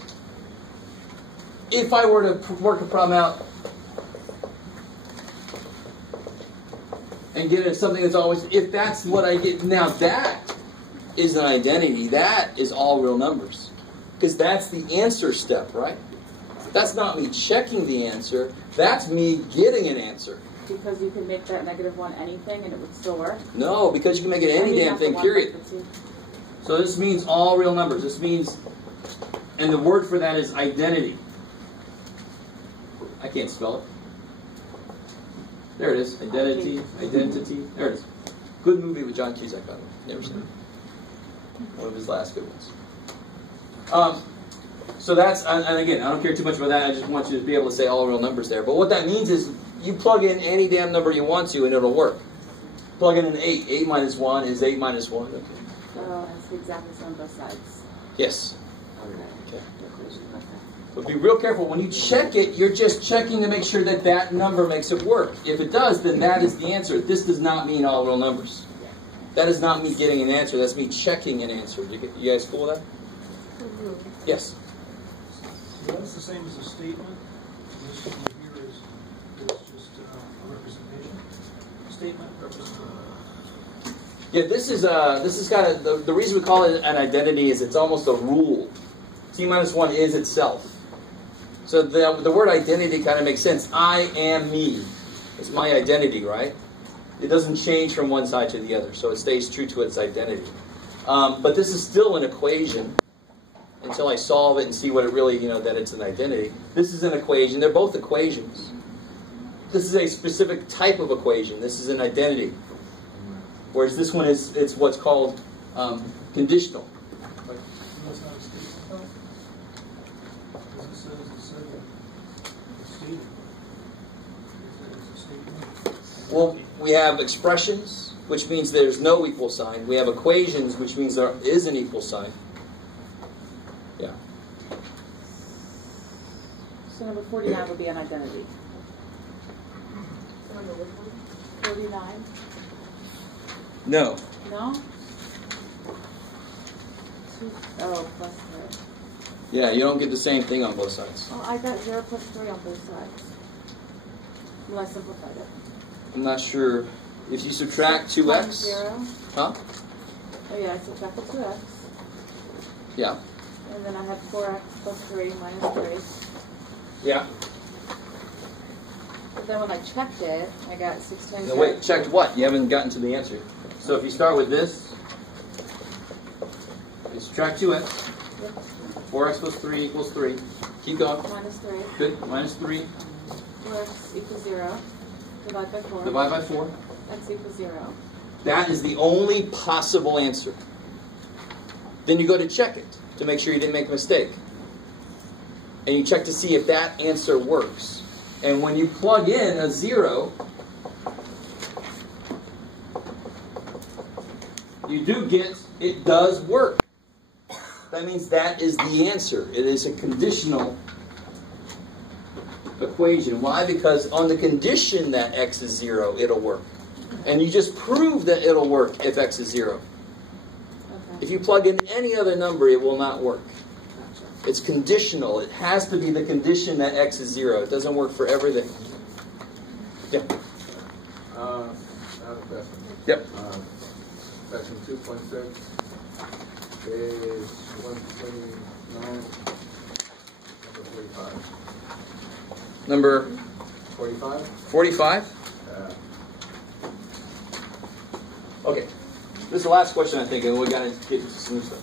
If I were to work a problem out and get it something that's always, if that's what I get, now that is an identity. That is all real numbers. Because that's the answer step, right? That's not me checking the answer. That's me getting an answer. Because you can make that -1 anything and it would still work? No, because you can make it any damn thing, period. So this means all real numbers. This means, and the word for that is identity. I can't spell it. There it is. Identity. There it is. Good movie with John Cusack, by the way. Never seen it. One of his last good ones. So that's, and again, I don't care too much about that. I just want you to be able to say all real numbers there. But what that means is you plug in any damn number you want to and it'll work. Plug in an 8. 8 minus 1 is 8 minus 1. Okay. Oh, it's exactly same on both sides. Yes. Okay. But be real careful. When you check it, you're just checking to make sure that that number makes it work. If it does, then that is the answer. This does not mean all real numbers. That is not me getting an answer. That's me checking an answer. You guys cool with that? Mm-hmm. Yes. So that's the same as a statement. This one here is just a representation. Statement representation. Yeah, this is kind of the reason we call it an identity is it's almost a rule. T minus 1 is itself. So the word identity kind of makes sense. I am me. It's my identity, right? It doesn't change from one side to the other, so it stays true to its identity. But this is still an equation until I solve it and see what it really, that it's an identity. This is an equation. They're both equations. This is a specific type of equation. This is an identity. Whereas this one it's what's called conditional. That's not a statement, though. Because it says it's stated. It's a statement. Well, we have expressions, which means there's no equal sign. We have equations, which means there is an equal sign. Yeah. So number 49 would be an identity. 49? No. No? Oh, plus 3. Yeah, you don't get the same thing on both sides. Oh, I got 0 plus 3 on both sides. Well, I simplified it. I'm not sure. If you subtract 2x... 0. Huh? Oh yeah, I subtracted 2x. Yeah. And then I had 4x plus 3 minus 3. Yeah. But then when I checked it, I got 6 times... No, wait, checked what? You haven't gotten to the answer. So if you start with this, you subtract 2x. 4x plus 3 equals 3. Keep going. Minus 3. Good. Minus 3. 4x equals 0. Divide by 4. Divide by 4. X equals 0. That is the only possible answer. Then you go to check it to make sure you didn't make a mistake. And you check to see if that answer works. And when you plug in a 0, you do get, it does work. That means that is the answer. It is a conditional equation. Why? Because on the condition that x is 0, it'll work. And you just prove that it'll work if x is 0. Okay. If you plug in any other number, it will not work. Gotcha. It's conditional. It has to be the condition that x is 0. It doesn't work for everything. Yeah. I have a question. Yep. Section 2.6 is 129, number 45. Number 45? 45? Yeah. Okay. This is the last question, I think, and we got to get into some new stuff.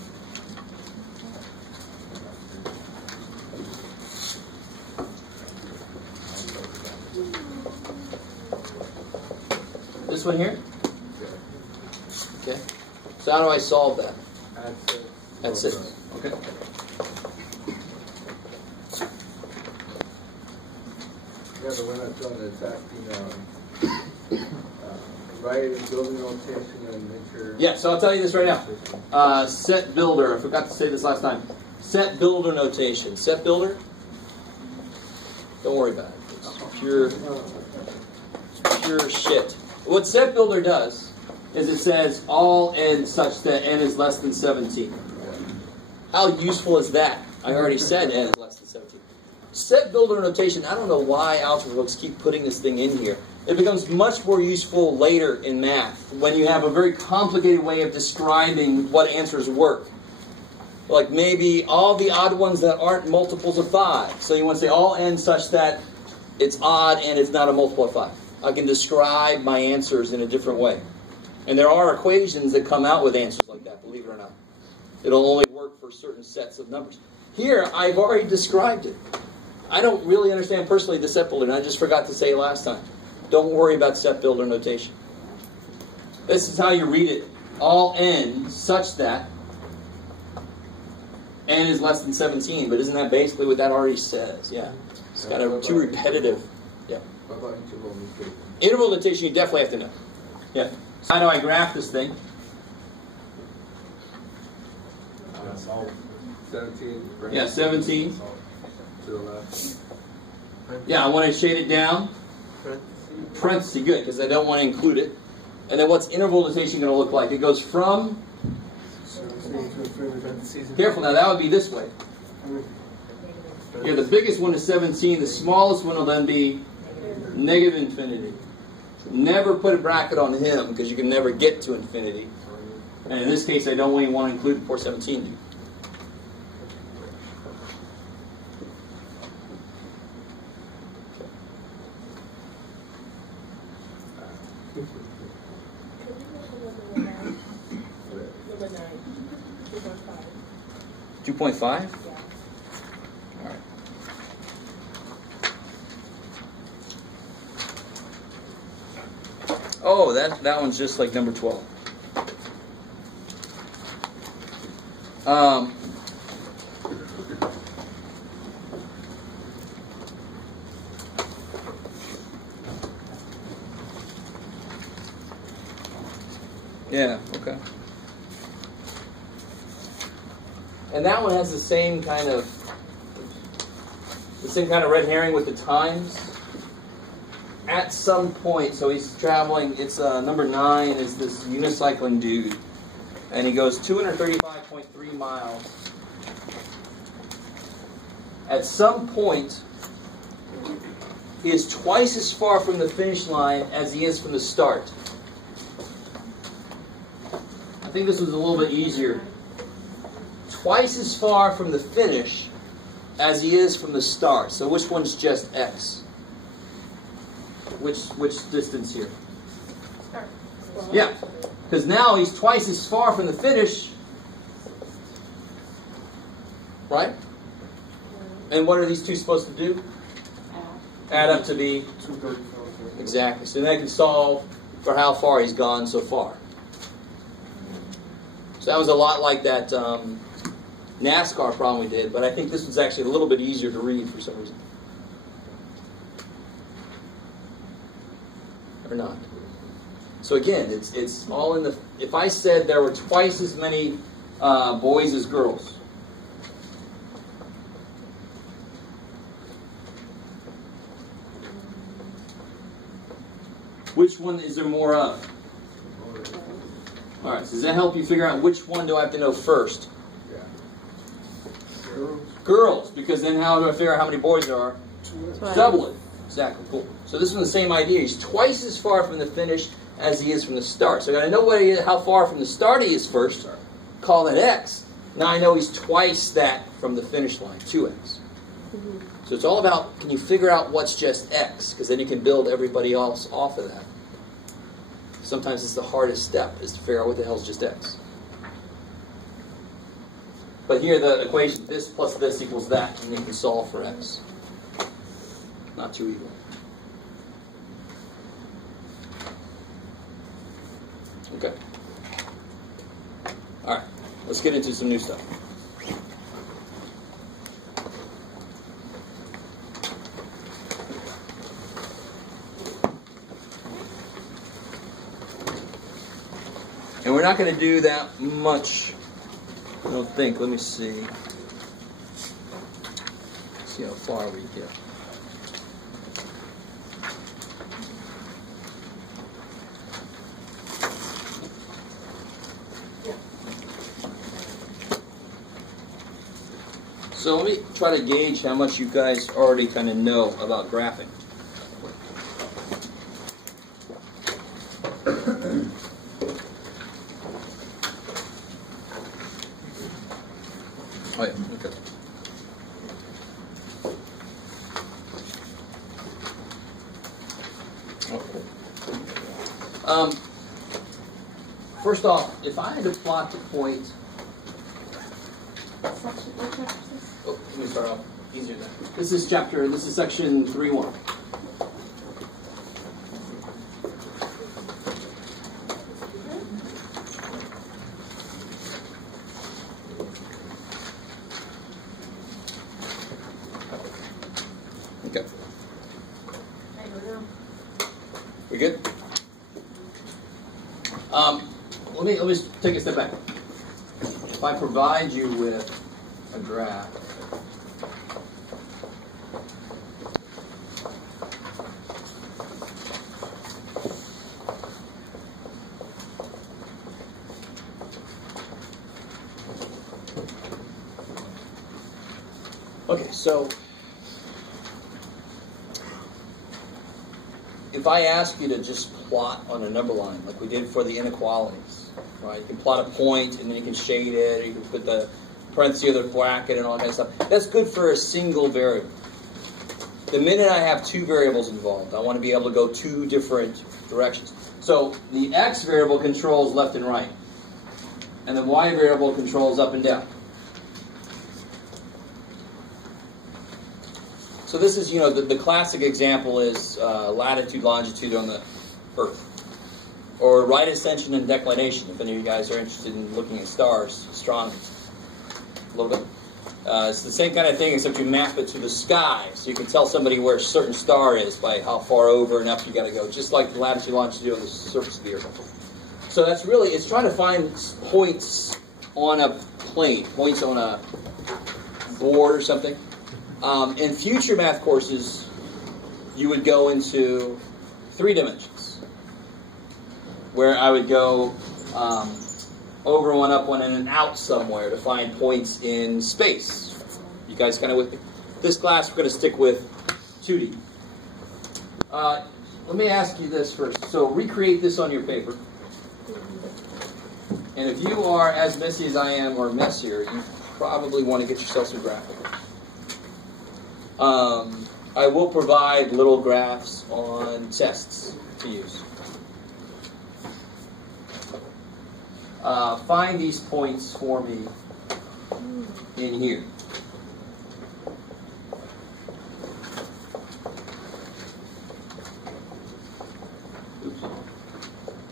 This one here? Okay. So how do I solve that? Add 6. Okay. Yeah, the one that's on it's asking, write building notation and make sure. Yeah, so I'll tell you this right now. Set builder. I forgot to say this last time. Set builder notation. Set builder? Don't worry about it. It's pure shit. What set builder does is it says all n such that n is less than 17. How useful is that? I already said n is less than 17. Set builder notation, I don't know why algebra books keep putting this thing in here. It becomes much more useful later in math when you have a very complicated way of describing what answers work. Like maybe all the odd ones that aren't multiples of 5. So you want to say all n such that it's odd and it's not a multiple of 5. I can describe my answers in a different way. And there are equations that come out with answers like that, believe it or not. It'll only work for certain sets of numbers. Here, I've already described it. I don't really understand personally the set builder, and I just forgot to say it last time. Don't worry about set builder notation. This is how you read it. All n such that n is less than 17, but isn't that basically what that already says? Yeah. It's kind of too repetitive. Yeah. What about interval notation? Interval notation you definitely have to know. Yeah. So how do I graph this thing? 17. Yeah, 17. To the left. Yeah, I want to shade it down. Parenthesis, good, because I don't want to include it. And then what's interval notation going to look like? It goes from... Careful now, that would be this way. Yeah, the biggest one is 17. The smallest one will then be negative infinity. So never put a bracket on him, because you can never get to infinity. And in this case, I don't even want to include before 17. 2.5? All right. Oh, that one's just like number 12. Yeah, okay. And that one has the same kind of red herring with the times. At some point, so he's traveling, it's number 9 is this unicycling dude. And he goes 235.3 miles. At some point, he is twice as far from the finish line as he is from the start. I think this was a little bit easier. Twice as far from the finish as he is from the start. So which one's just X? Which distance here? Start. Yeah, because now he's twice as far from the finish, right? And what are these two supposed to do? Add up to be 234. exactly. So they can solve for how far he's gone so far. So that was a lot like that NASCAR problem we did, but I think this one's actually a little bit easier to read for some reason. Or not. So again, it's all in the... If I said there were twice as many boys as girls, which one is there more of? Alright, so does that help you figure out which one do I have to know first? Yeah. Girls, because then how do I figure out how many boys there are? Twice. Double it. Exactly, cool. So this is the same idea. He's twice as far from the finish as he is from the start. So I got to know how far from the start he is first. Call that X. Now I know he's twice that from the finish line, 2X. So it's all about, can you figure out what's just X? Because then you can build everybody else off of that. Sometimes it's the hardest step, is to figure out what the hell is just X. But here the equation, this plus this equals that, and you can solve for X. Not too evil. Okay. Alright, let's get into some new stuff. And we're not going to do that much, I don't think. Let me see. See how far we get. So let me try to gauge how much you guys already kind of know about graphing. Oh yeah, okay. Oh, cool. First off, if I had to plot the point... Oh, let me start off easier then. This is section 3.1. Okay. We good? Let me take a step back. If I provide you with a graph, okay, so if I ask you to just plot on a number line, like we did for the inequalities, right? You can plot a point, and then you can shade it, or you can put the parenthesis or the bracket and all that kind of stuff. That's good for a single variable. The minute I have two variables involved, I want to be able to go two different directions. So the x variable controls left and right, and the y variable controls up and down. So this is, the classic example is latitude, longitude on the Earth. Or right ascension and declination, if any of you guys are interested in looking at stars, astronomy. little bit. It's the same kind of thing, except you map it to the sky, so you can tell somebody where a certain star is by how far over and up you got to go, just like the latitude longitude on the surface of the Earth. So that's really, it's trying to find points on a plane, points on a board or something. In future math courses, you would go into 3 dimensions, where I would go over one, up one, and then out somewhere to find points in space. You guys kind of with me? This class, we're going to stick with 2D. Let me ask you this first. So recreate this on your paper. And if you are as messy as I am, or messier, you probably want to get yourself some graphics. I will provide little graphs on tests to use. Find these points for me in here. Oops.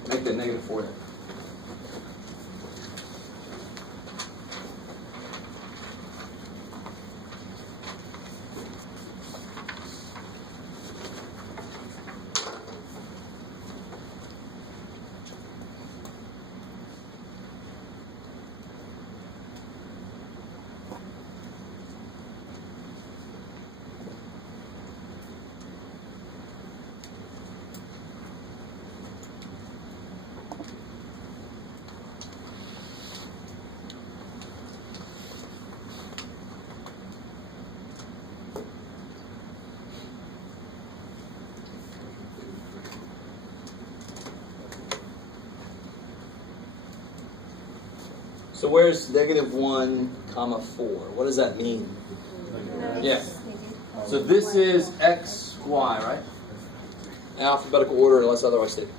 Make that -4 there. So where's -1, 4? What does that mean? Yeah. So this is x, y, right? Alphabetical order unless otherwise stated.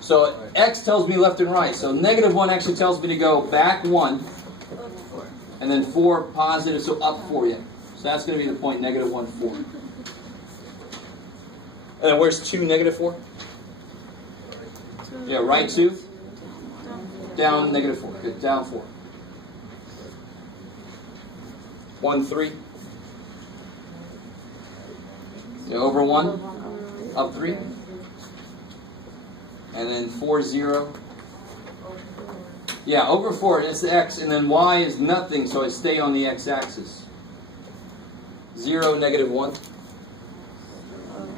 So x tells me left and right. So -1 actually tells me to go back 1, and then 4 positive, so up 4, yeah. So that's going to be the point, -1, 4. And then where's 2, -4? Yeah, right 2. Down -4. Good, down 4. 1, 3. Yeah, over 1. Up 3. And then 4, 0. Yeah, over 4, it's the x, and then y is nothing, so I stay on the x-axis. 0, -1.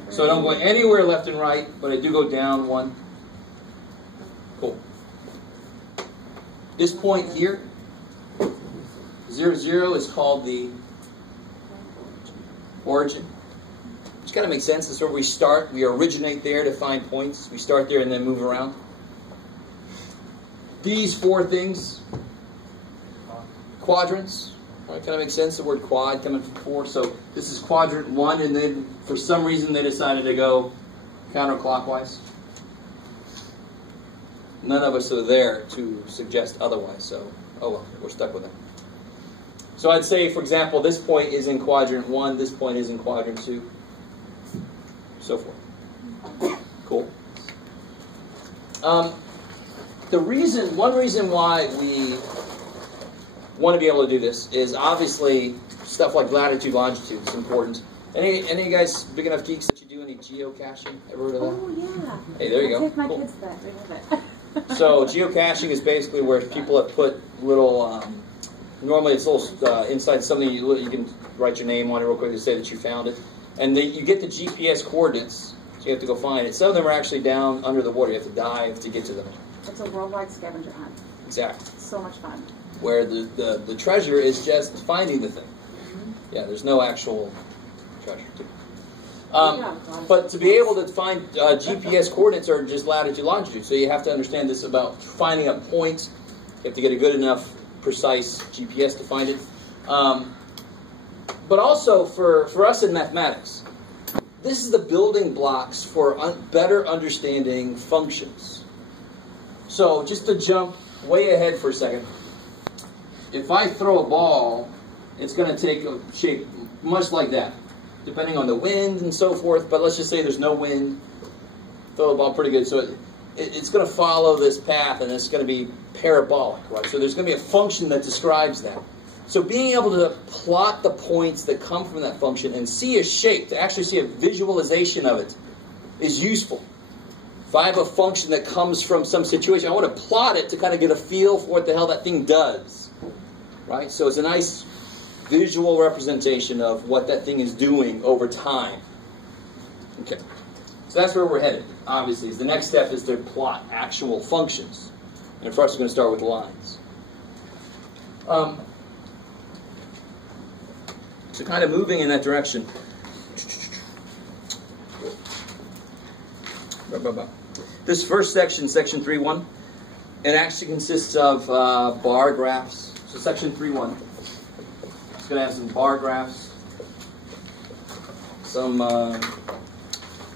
So I don't go anywhere left and right, but I do go down 1. Cool. This point here, 0, 0, is called the origin. Which kind of makes sense. That's where we start. We originate there to find points. We start there and then move around. These 4 things, quadrants, right? Kind of makes sense. The word quad coming from 4. So this is quadrant 1, and then for some reason they decided to go counterclockwise. None of us are there to suggest otherwise, so oh well, we're stuck with it. So I'd say, for example, this point is in quadrant 1, this point is in quadrant 2, so forth. Cool. One reason why we want to be able to do this is obviously stuff like latitude, longitude is important. Any of you guys big enough geeks that you do any geocaching? Ever heard of that? Oh, yeah. Hey, there you go. Take my Cool. kids to that. We have it. So geocaching is basically where people have put little, normally it's little inside something you can write your name on it real quick to say that you found it. And you get the GPS coordinates, so you have to go find it. Some of them are actually down under the water. You have to dive to get to them. It's a worldwide scavenger hunt. Exactly. It's so much fun. Where the treasure is just finding the thing. Yeah, there's no actual treasure. But to be able to find GPS coordinates are just latitude, longitude. So you have to understand this about finding a point. You have to get a good enough, precise GPS to find it. But also for us in mathematics, this is the building blocks for better understanding functions. So just to jump way ahead for a second, if I throw a ball, it's going to take a shape much like that, depending on the wind and so forth. But let's just say there's no wind. Throw the ball pretty good. So it's going to follow this path, and it's going to be parabolic, right? So there's going to be a function that describes that. So being able to plot the points that come from that function and see a shape, to actually see a visualization of it, is useful. If I have a function that comes from some situation, I want to plot it to kind of get a feel for what the hell that thing does. Right? So it's a nice visual representation of what that thing is doing over time. Okay. So that's where we're headed, obviously. The next step is to plot actual functions. And first we're going to start with lines. So kind of moving in that direction. This first section, section 3.1, it actually consists of bar graphs. So section 3.1, it's going to have some bar graphs, some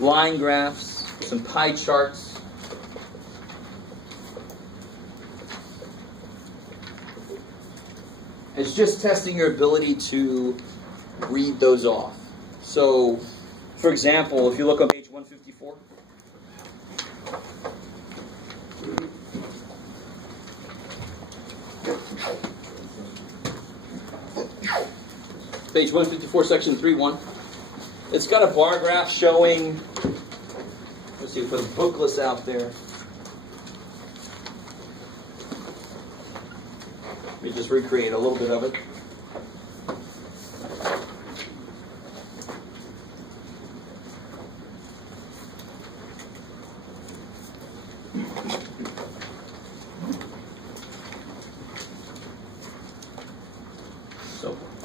line graphs, some pie charts. It's just testing your ability to read those off. So, for example, if you look on page 154, page 154, section 3.1, it's got a bar graph showing, let's see, for the booklets out there. Let me just recreate a little bit of it.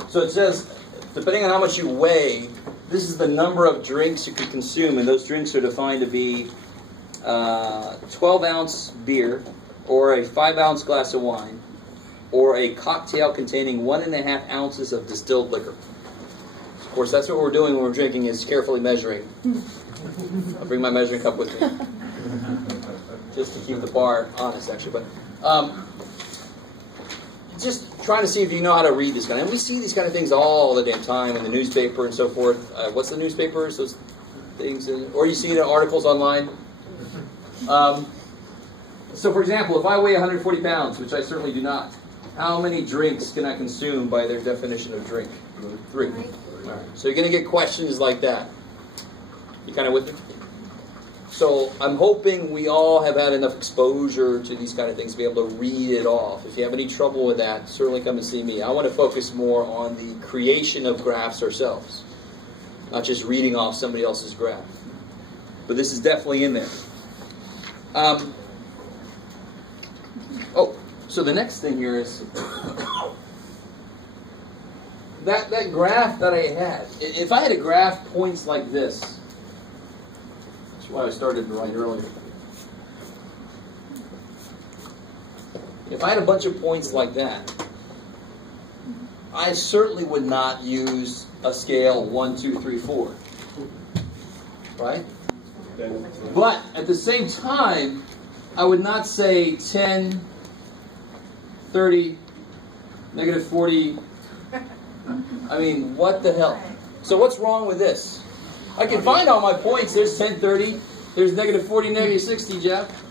So it says, depending on how much you weigh, this is the number of drinks you could consume, and those drinks are defined to be 12-ounce beer, or a 5-ounce glass of wine, or a cocktail containing 1.5 ounces of distilled liquor. Of course, that's what we're doing when we're drinking, is carefully measuring. I'll bring my measuring cup with me, just to keep the bar honest, actually. But just trying to see if you know how to read this kind of, and we see these kind of things all the damn time in the newspaper and so forth. What's the newspapers? Those things, or you see it in articles online. So, for example, if I weigh 140 pounds, which I certainly do not, how many drinks can I consume by their definition of drink? 3. All right. So you're going to get questions like that. You kind of with me? So I'm hoping we all have had enough exposure to these kind of things to be able to read it off. If you have any trouble with that, certainly come and see me. I want to focus more on the creation of graphs ourselves, not just reading off somebody else's graph. But this is definitely in there. So the next thing here is that graph that I had. If I had a graph points like this, that's why I started to write earlier. If I had a bunch of points like that, I certainly would not use a scale 1, 2, 3, 4. Right? But at the same time, I would not say 10, 30, negative 40. I mean, what the hell? So what's wrong with this? I can find all my points. There's 10, 30. There's negative 40, negative 60, Jeff.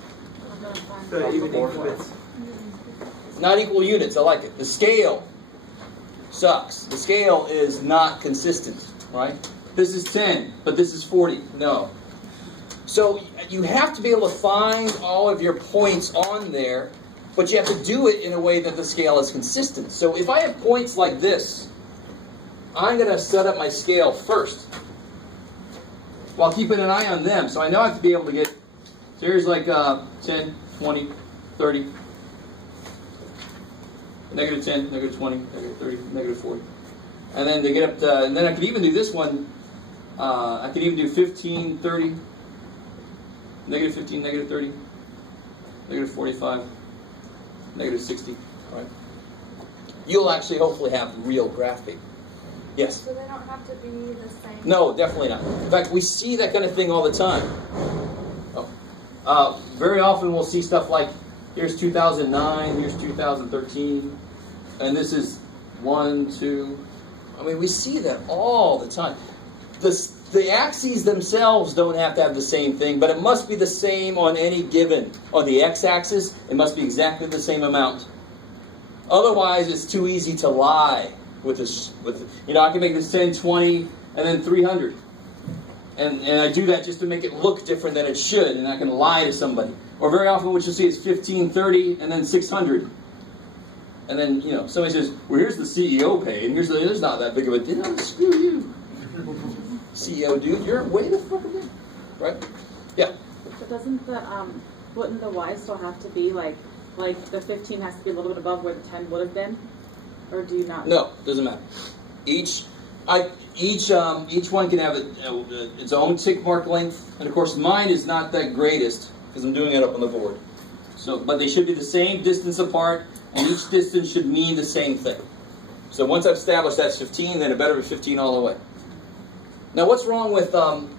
Not equal units. I like it. The scale sucks. The scale is not consistent, right? This is 10, but this is 40. No. So you have to be able to find all of your points on there, but you have to do it in a way that the scale is consistent. So if I have points like this, I'm going to set up my scale first while keeping an eye on them. So I know I have to be able to get, so here's like 10, 20, 30, negative 10, negative 20, negative 30, negative 40. And then to get up to, and then I could even do this one, I could even do 15, 30, negative 15, negative 30, negative 45, negative 60, right? You'll actually hopefully have real graph paper. Yes? So they don't have to be the same? No, definitely not. In fact, we see that kind of thing all the time. Very often we'll see stuff like, here's 2009, here's 2013, and this is 1, 2. I mean, we see that all the time. The axes themselves don't have to have the same thing, but it must be the same on any given. On the x-axis, it must be exactly the same amount. Otherwise, it's too easy to lie with this. I can make this 10, 20, and then 300. And I do that just to make it look different than it should, and I can lie to somebody. Or very often what you'll see is 15, 30, and then 600. And then, somebody says, well, here's the CEO pay, and there's not that big of a deal. Screw you. CEO dude, you're way the fuck in. Right? Yeah. But wouldn't the Y still have to be like the 15 has to be a little bit above where the 10 would have been? Or do you not? No, doesn't matter. Each one can have its own tick mark length, and of course mine is not that greatest because I'm doing it up on the board. But they should be the same distance apart, and each distance should mean the same thing. So once I've established that's 15, then it better be 15 all the way. Now what's wrong with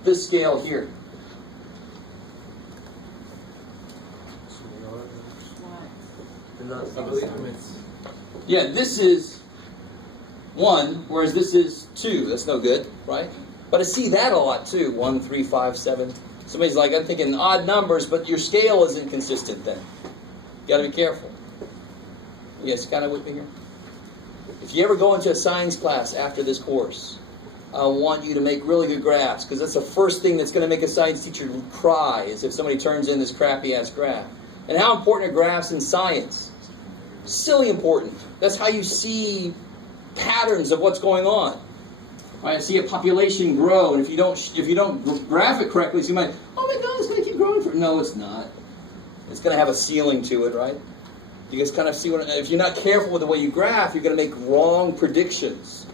this scale here? Yeah, this is 1, whereas this is 2. That's no good, right? But I see that a lot too. 1, 3, 5, 7. Somebody's like, I'm thinking odd numbers, but your scale isn't consistent then. You got to be careful. You guys kind of with me here? If you ever go into a science class after this course, I want you to make really good graphs, because that's the first thing that's going to make a science teacher cry, is if somebody turns in this crappy-ass graph. And how important are graphs in science? Silly important. That's how you see patterns of what's going on. Right? See a population grow, and if you don't graph it correctly, so you might, oh my God, it's going to keep growing. No, it's not. It's going to have a ceiling to it, right? You guys kind of see what? If you're not careful with the way you graph, you're going to make wrong predictions.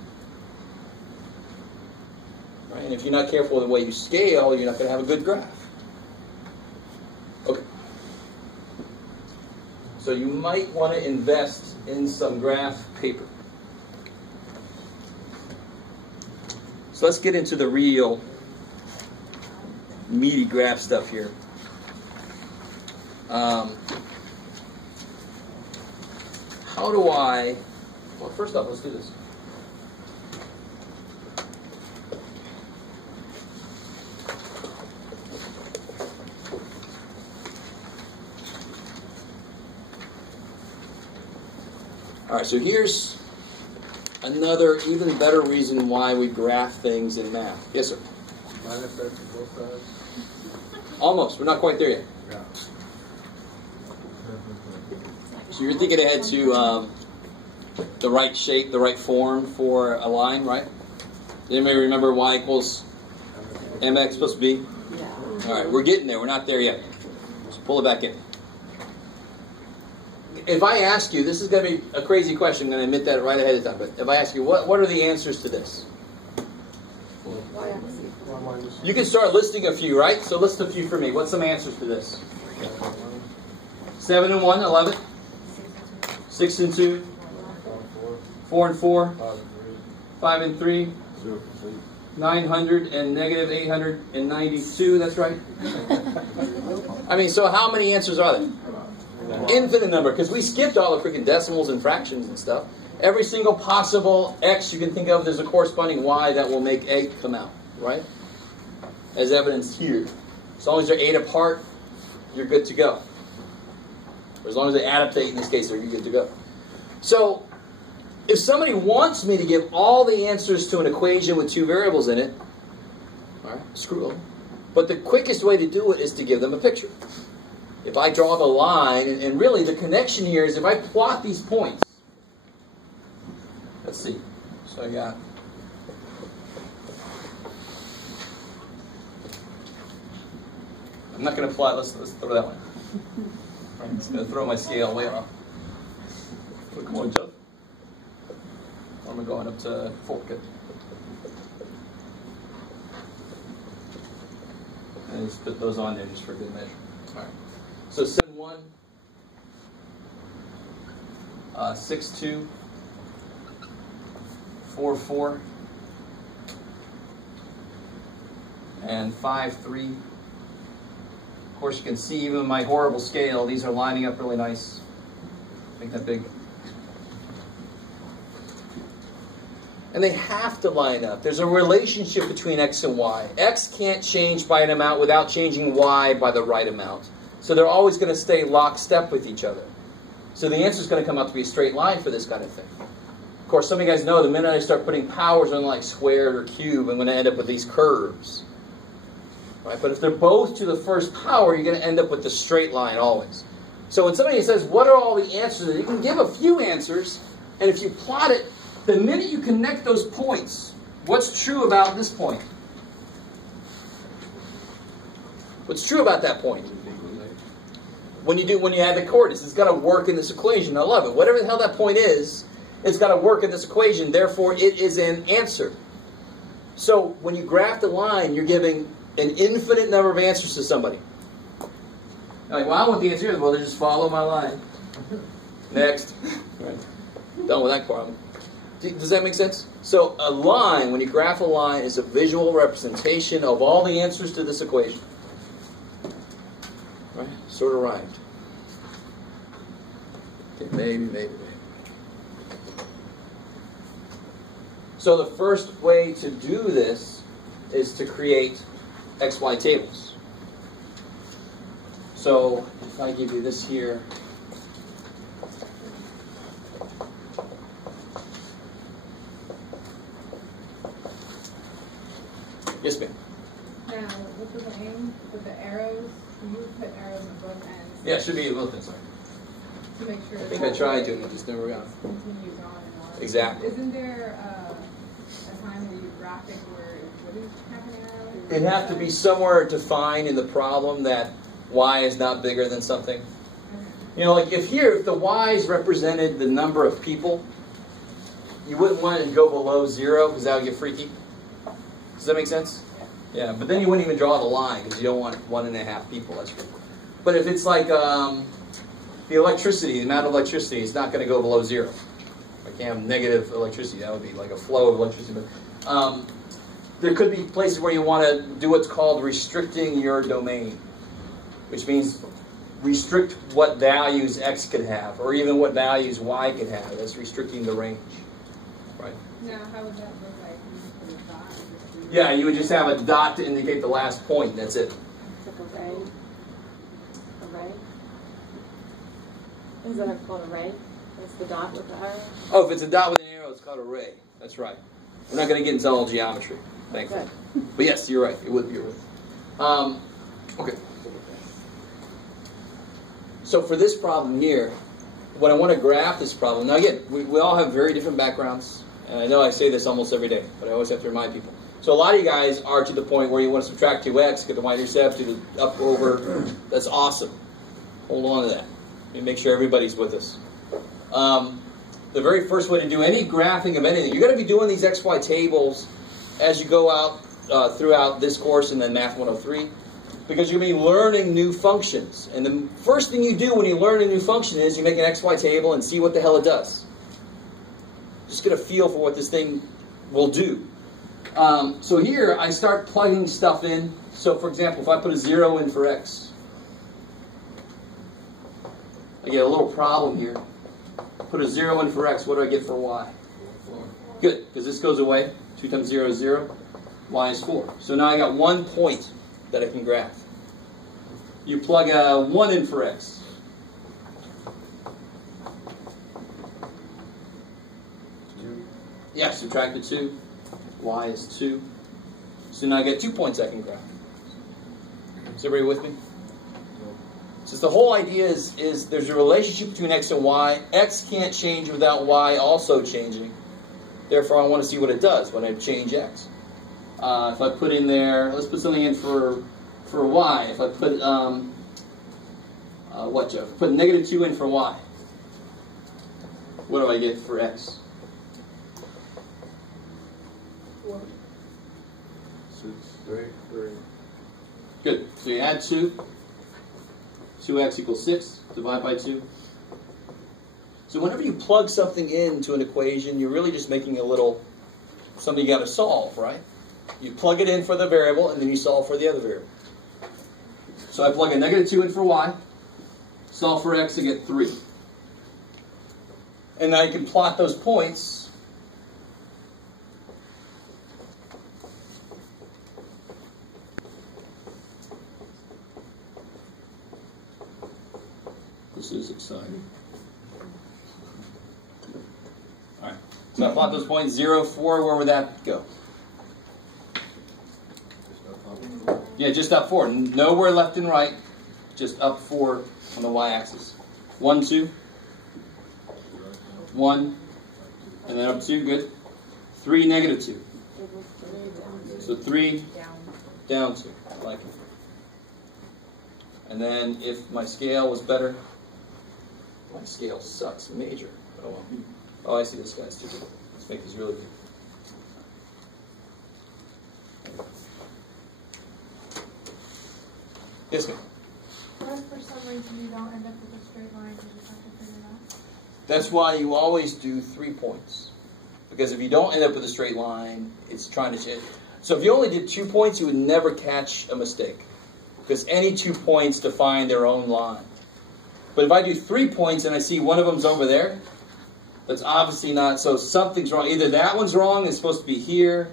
Right? And if you're not careful with the way you scale, you're not going to have a good graph. Okay. So you might want to invest in some graph paper. So let's get into the real meaty graph stuff here. How do I... Well, first off, let's do this. All right, so here's another even better reason why we graph things in math. Yes, sir? Minus x on both sides? Almost. We're not quite there yet. Yeah. So you're thinking ahead to the right shape, the right form for a line, right? Does anybody remember y equals mx plus b? Yeah. All right, we're getting there. We're not there yet. So pull it back in. If I ask you, this is going to be a crazy question, I'm going to admit that right ahead of time, but if I ask you, what are the answers to this? You can start listing a few, right? So list a few for me. What's some answers to this? 7 and 1, 11. 6 and 2. 4 and 4. 5 and 3. 900 and negative 892, that's right. I mean, so how many answers are there? Infinite number, because we skipped all the freaking decimals and fractions and stuff. Every single possible x you can think of, there's a corresponding y that will make 8 come out, right? As evidenced here. As long as they're 8 apart, you're good to go. Or as long as they add up to 8 in this case, you're good to go. So, if somebody wants me to give all the answers to an equation with 2 variables in it, all right, screw them. But the quickest way to do it is to give them a picture. If I draw the line, and really the connection here is if I plot these points. Let's see. So I got... I'm not going to plot, let's throw that one. I'm just going to throw my scale way off. Come on, Joe. I'm going up to 4. Good. And just put those on there just for good measure. All right. So 7, 1, 6, 2, 4, 4, and 5, 3. Of course, you can see even my horrible scale, these are lining up really nice. Make that big. And they have to line up. There's a relationship between x and y. X can't change by an amount without changing y by the right amount. So they're always going to stay lockstep with each other. So the answer is going to come out to be a straight line for this kind of thing. Of course, some of you guys know the minute I start putting powers on like squared or cube, I'm going to end up with these curves. Right? But if they're both to the first power, you're going to end up with the straight line always. So when somebody says, what are all the answers? You can give a few answers, and if you plot it, the minute you connect those points, what's true about this point? What's true about that point? When you add the coordinates, it's got to work in this equation. I love it. Whatever the hell that point is, it's got to work in this equation. Therefore, it is an answer. So when you graph the line, you're giving an infinite number of answers to somebody. Like, well, I want the answer. Well, they just follow my line. Next. Right. Done with that problem. Does that make sense? So a line, when you graph a line, is a visual representation of all the answers to this equation. Right? Sort of rhymed. Okay, maybe. So the first way to do this is to create XY tables. So if I give you this here, yes, ma'am. Now, with the lane, with the arrows, you put arrows on both ends. Yeah, it should be a little bit, sorry. To make sure. I think I tried to, and it just never got. Continues on and on. Exactly. Isn't there a time where you graphic where it wouldn't have an arrow? It'd have to be somewhere defined in the problem that y is not bigger than something. You know, like if the y's represented the number of people, you wouldn't want it to go below 0 because that would get freaky. Does that make sense? Yeah, but then you wouldn't even draw the line because you don't want 1.5 people. That's true. But if it's like the electricity, the amount of electricity is not going to go below 0. I can't have negative electricity. That would be like a flow of electricity. But there could be places where you want to do what's called restricting your domain, which means restrict what values x could have, or even what values y could have. That's restricting the range. Right? Now, how would that look like? You put a dot? Yeah, you would just have a dot to indicate the last point. That's it. It's like array. Array? Is that called array? It's the dot with the arrow? Oh, if it's a dot with an arrow, it's called array. That's right. We're not going to get into all geometry, thankfully. But yes, you're right. It would be array. Okay. So for this problem here, when I want to graph this problem, now again, we all have very different backgrounds, and I know I say this almost every day, but I always have to remind people. So a lot of you guys are to the point where you want to subtract 2x, get the y-intercept, do the up, over. That's awesome. Hold on to that. And make sure everybody's with us. The very first way to do any graphing of anything, you're going to be doing these XY tables as you go out throughout this course and then Math 103, because you're going to be learning new functions. And the first thing you do when you learn a new function is you make an XY table and see what the hell it does. Just get a feel for what this thing will do. So here I start plugging stuff in. So for example, if I put a 0 in for x, I get a little problem here. Put a 0 in for x, what do I get for y? Good, because this goes away. 2 times 0 is 0. Y is 4. So now I got 1 point that I can graph. You plug a 1 in for x. Yeah, subtract the 2. Y is 2. So now I get 2 points I can graph. Is everybody with me? So the whole idea is there's a relationship between x and y. X can't change without y also changing. Therefore, I want to see what it does when I change x. If I put in there, let's put something in for y. If I put, what, Jeff? Put -2 in for y. What do I get for x? 3. Good. So you add 2. 2x equals 6. Divide by 2. So whenever you plug something into an equation, you're really just making a little something you got to solve, right? You plug it in for the variable, and then you solve for the other variable. So I plug a -2 in for y, solve for x, and get 3. And now you can plot those points. This is exciting. So I plot those points 0, 4, where would that go? Yeah, just up 4. Nowhere left and right, just up 4 on the y-axis. 1, 2. 1, and then up 2, good. 3, negative 2. So 3, down 2. I like it. And then if my scale was better, my scale sucks major. Oh, well. Oh, I see this guy's too big. Let's make this really big. Yes, ma'am. What if for some reason you don't end up with a straight line, you just have to figure it out? That's why you always do 3 points. Because if you don't end up with a straight line, it's trying to change. So if you only did 2 points, you would never catch a mistake. Because any 2 points define their own line. But if I do 3 points and I see one of them's over there, that's obviously not, so something's wrong. Either that one's wrong, it's supposed to be here,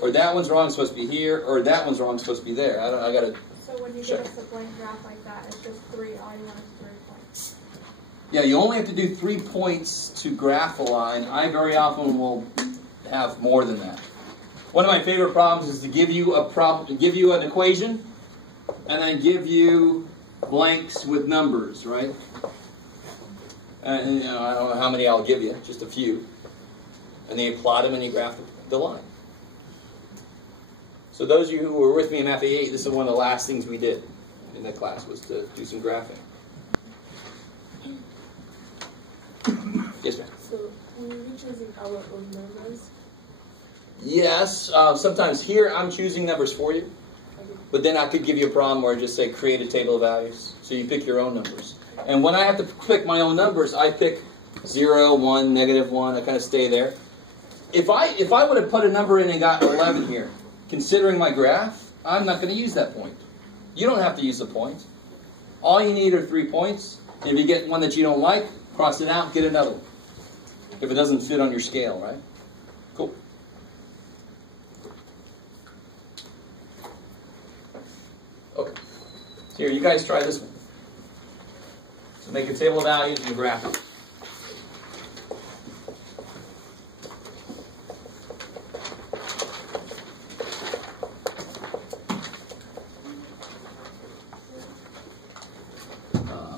or that one's wrong, it's supposed to be here, or that one's wrong, it's supposed to be there. I gotta So when you check. give us a blank graph like that, it's just 3, all you want is 3 points. Yeah, you only have to do 3 points to graph a line. I very often will have more than that. One of my favorite problems is to give you a problem, give you an equation, and then give you blanks with numbers, right? And you know, I don't know how many I'll give you, just a few. And then you plot them and you graph the line. So those of you who were with me in Math 8, this is one of the last things we did in the class, was to do some graphing. Yes, ma'am? So, will you be choosing our own numbers? Yes, sometimes here I'm choosing numbers for you, but then I could give you a problem where I just say create a table of values. So you pick your own numbers. And when I have to pick my own numbers, I pick 0, 1, negative 1, I kind of stay there. If I would have put a number in and got 11 here, considering my graph, I'm not going to use that point. You don't have to use the point. All you need are 3 points. And if you get one that you don't like, cross it out, get another one. If it doesn't fit on your scale, right? Cool. Okay. So here, you guys try this one. So make a table of values and graph it.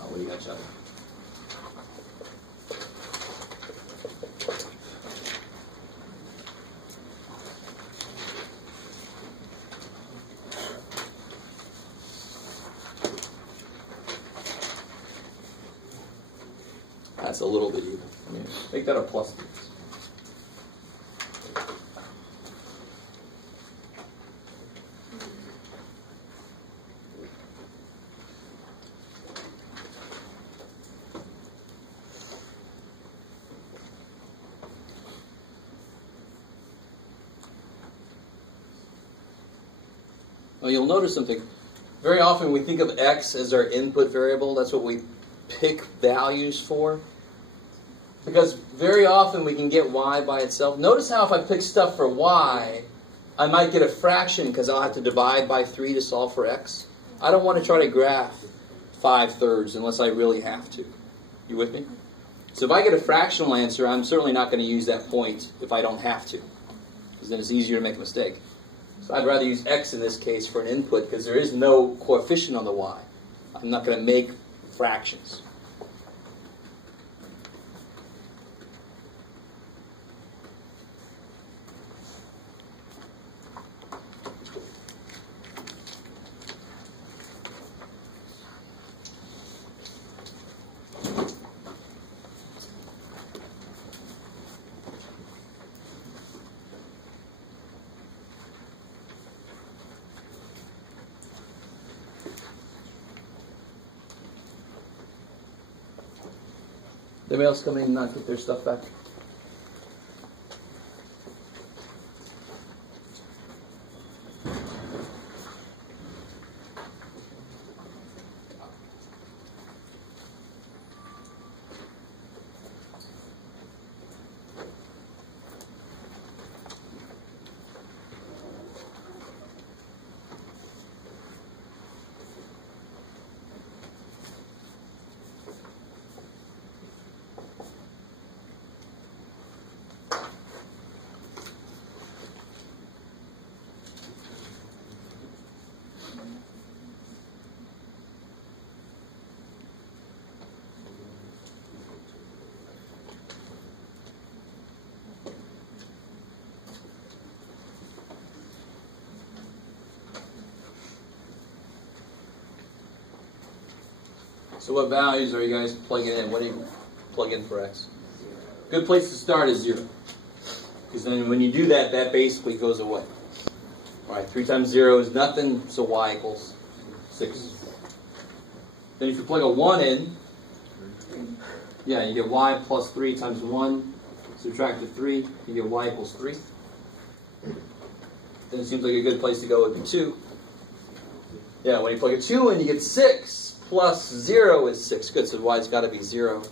What do you got, Chuck? That's a little bit even. Make that a plus. Please. Well, you'll notice something. Very often we think of x as our input variable. That's what we pick values for. Because very often we can get y by itself. Notice how if I pick stuff for y, I might get a fraction because I'll have to divide by 3 to solve for x. I don't want to try to graph 5/3 unless I really have to. You with me? So if I get a fractional answer, I'm certainly not going to use that point if I don't have to. Because then it's easier to make a mistake. So I'd rather use x in this case for an input because there is no coefficient on the y. I'm not going to make fractions. Anybody else come in and not get their stuff back? So what values are you guys plugging in? What do you plug in for x? Good place to start is 0. Because then when you do that, that basically goes away. All right, 3 times 0 is nothing, so y equals 6. Then if you plug a 1 in, yeah, you get y plus 3 times 1. Subtract the 3, you get y equals 3. Then it seems like a good place to go with the 2. Yeah, when you plug a 2 in, you get 6. Plus 0 is 6. Good, so y's got to be 0.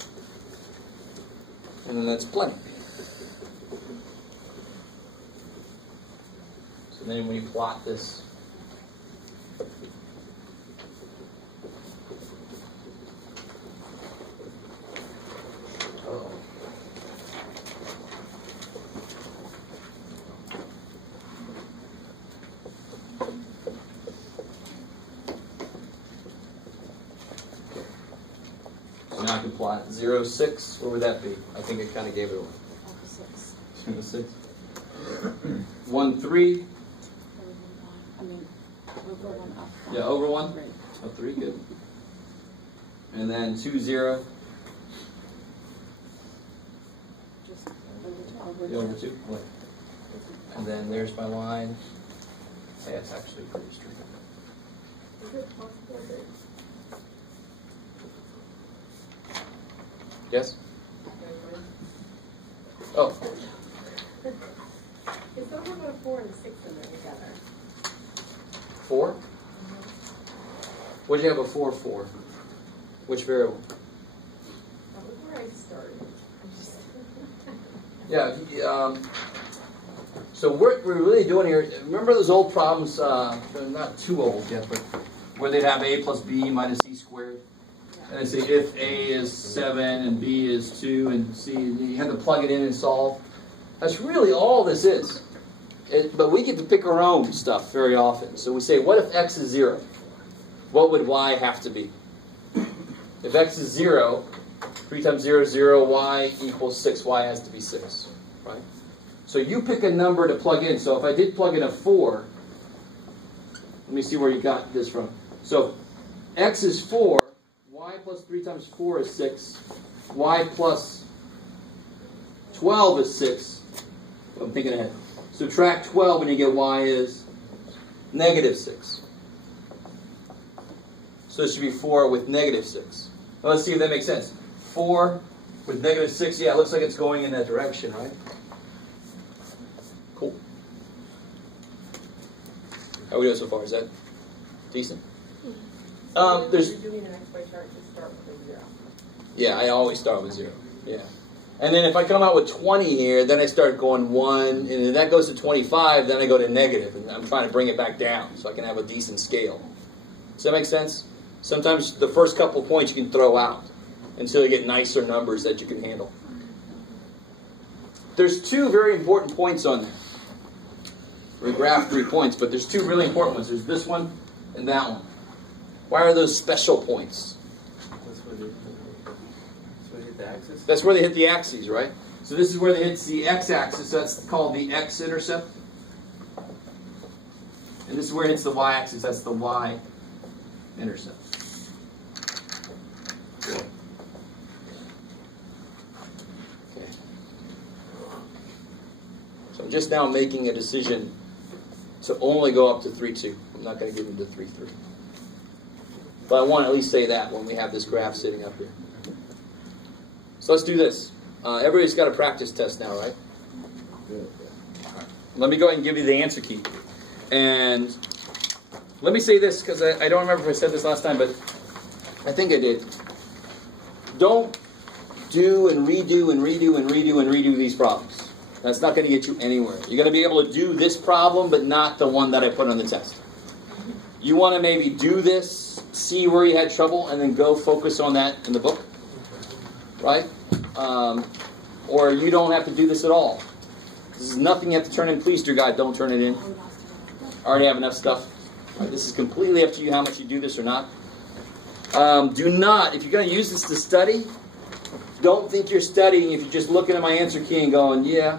And then that's plenty. So then when you plot this, now I can plot 0, 6. Where would that be? I think I kind of gave it away. 6. 1, 3. I mean, over 1 up. Yeah, over 1. Right. Up 3, good. And then 2, 0. Just over 2. Yeah, over 2. Wait. And then there's my line. Yeah, it's actually pretty straight. Is it possible that Yes? Oh. it's not about a 4 and a 6 in there together? 4? What did you have a 4 for? Which variable? That was where I started. Yeah. So what we're really doing here, remember those old problems, they're not too old yet, but where they'd have a plus b minus c squared. And they say if a is 7 and b is 2 and c, you have to plug it in and solve. That's really all this is. But we get to pick our own stuff very often. So we say, what if x is 0? What would y have to be? If x is 0, 3 times 0 is 0, y equals 6. Y has to be 6. Right? So you pick a number to plug in. So if I did plug in a 4, let me see where you got this from. So x is 4. Y plus 3 times 4 is 6. Y plus 12 is 6. I'm thinking ahead. Subtract 12 and you get y is negative 6. So this should be 4 with negative 6. Now let's see if that makes sense. 4 with negative 6. Yeah, it looks like it's going in that direction, right? Cool. How are we doing so far? Is that decent? There's. You're doing an XY chart to start with a 0. Yeah, I always start with 0. Yeah. And then if I come out with 20 here, then I start going 1, and if that goes to 25, then I go to negative, and I'm trying to bring it back down so I can have a decent scale. Does that make sense? Sometimes the first couple points you can throw out until you get nicer numbers that you can handle. There's 2 very important points on there. We graphed 3 points, but there's 2 really important ones. There's this one and that one. Why are those special points? That's where they hit the axis? That's where they hit the axes, right? So this is where they hit the x-axis. That's called the x-intercept. And this is where it hits the y-axis. That's the y-intercept. Okay. So I'm just now making a decision to only go up to 3, 2. I'm not going to give them to 3, 3. But I want to at least say that when we have this graph sitting up here. So let's do this. Everybody's got a practice test now, right? Right. Let me go ahead and give you the answer key. And let me say this, because I don't remember if I said this last time, but I think I did. Don't do and redo and redo and redo and redo these problems. That's not going to get you anywhere. You're going to be able to do this problem, but not the one that I put on the test. You want to maybe do this, see where you had trouble, and then go focus on that in the book. Right? Or you don't have to do this at all. This is nothing you have to turn in. Please, dear God, don't turn it in. I already have enough stuff. Right, this is completely up to you how much you do this or not. Do not, if you're going to use this to study, don't think you're studying if you're just looking at my answer key and going, yeah.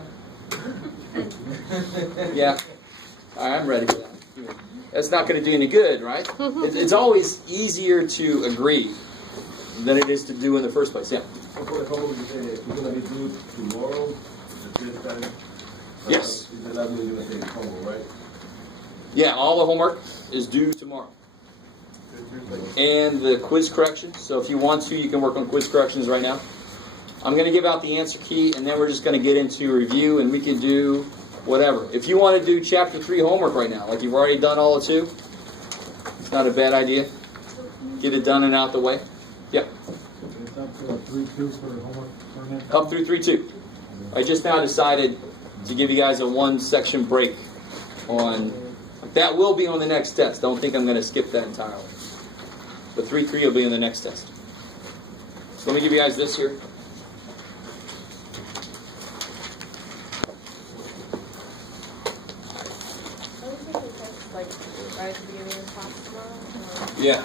Yeah. All right, I'm ready for that. That's not going to do any good, right? It's always easier to agree than it is to do in the first place. Yeah. So for the homework, you say it's gonna be due tomorrow, this time? Yes. Is the last one you're gonna take homework, right? Yeah, all the homework is due tomorrow. And the quiz corrections. So if you want to, you can work on quiz corrections right now. I'm going to give out the answer key, and then we're just going to get into review, and we can do whatever. If you want to do Chapter 3 homework right now, like you've already done all of 2, it's not a bad idea. Get it done and out the way. Yeah. It's up to 3-2 for homework for next. Up through 3-2. I just now decided to give you guys a 1-section break on... That will be on the next test. Don't think I'm going to skip that entirely. But 3-3 will be in the next test. So let me give you guys this here. Yeah.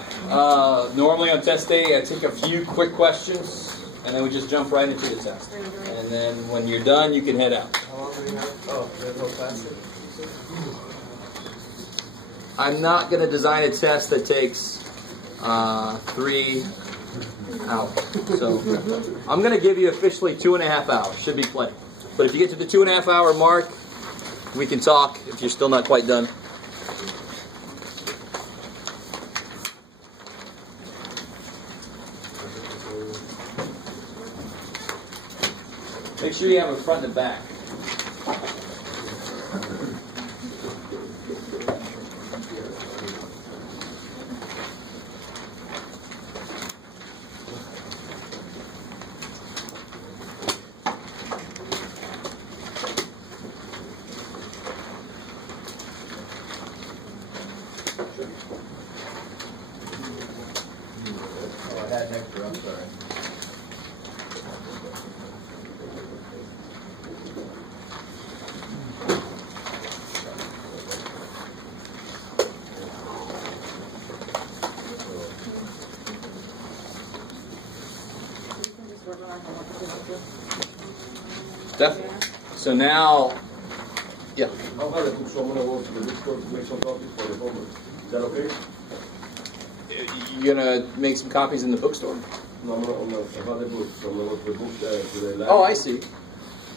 Normally on test day, I take a few quick questions, and then we just jump right into the test. And then when you're done, you can head out. How long do we have? Oh, there's no class. I'm not going to design a test that takes 3 hours. So I'm going to give you officially 2.5 hours. Should be plenty. But if you get to the 2.5 hour mark, we can talk if you're still not quite done. Make sure you have a front and a back. Oh, I had an extra, I'm sorry. Definitely. So now, yeah. I'll have the book, so I'm gonna go to the bookstore to make some copies for the homework. Is that okay? You're going to make some copies in the bookstore? No, I'm gonna have the book, so I'm gonna go to the book, to the lab. Oh, I see.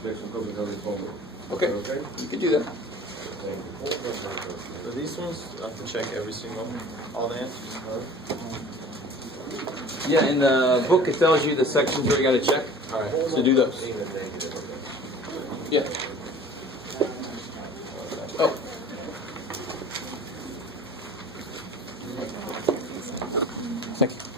Make some copies of the homework. Okay. Is that okay? You can do that. Thank you. So these ones, I have to check every single, all the answers. Yeah, in the book it tells you the sections where you got to check. All right. So do those. Yeah. Oh. Thank you.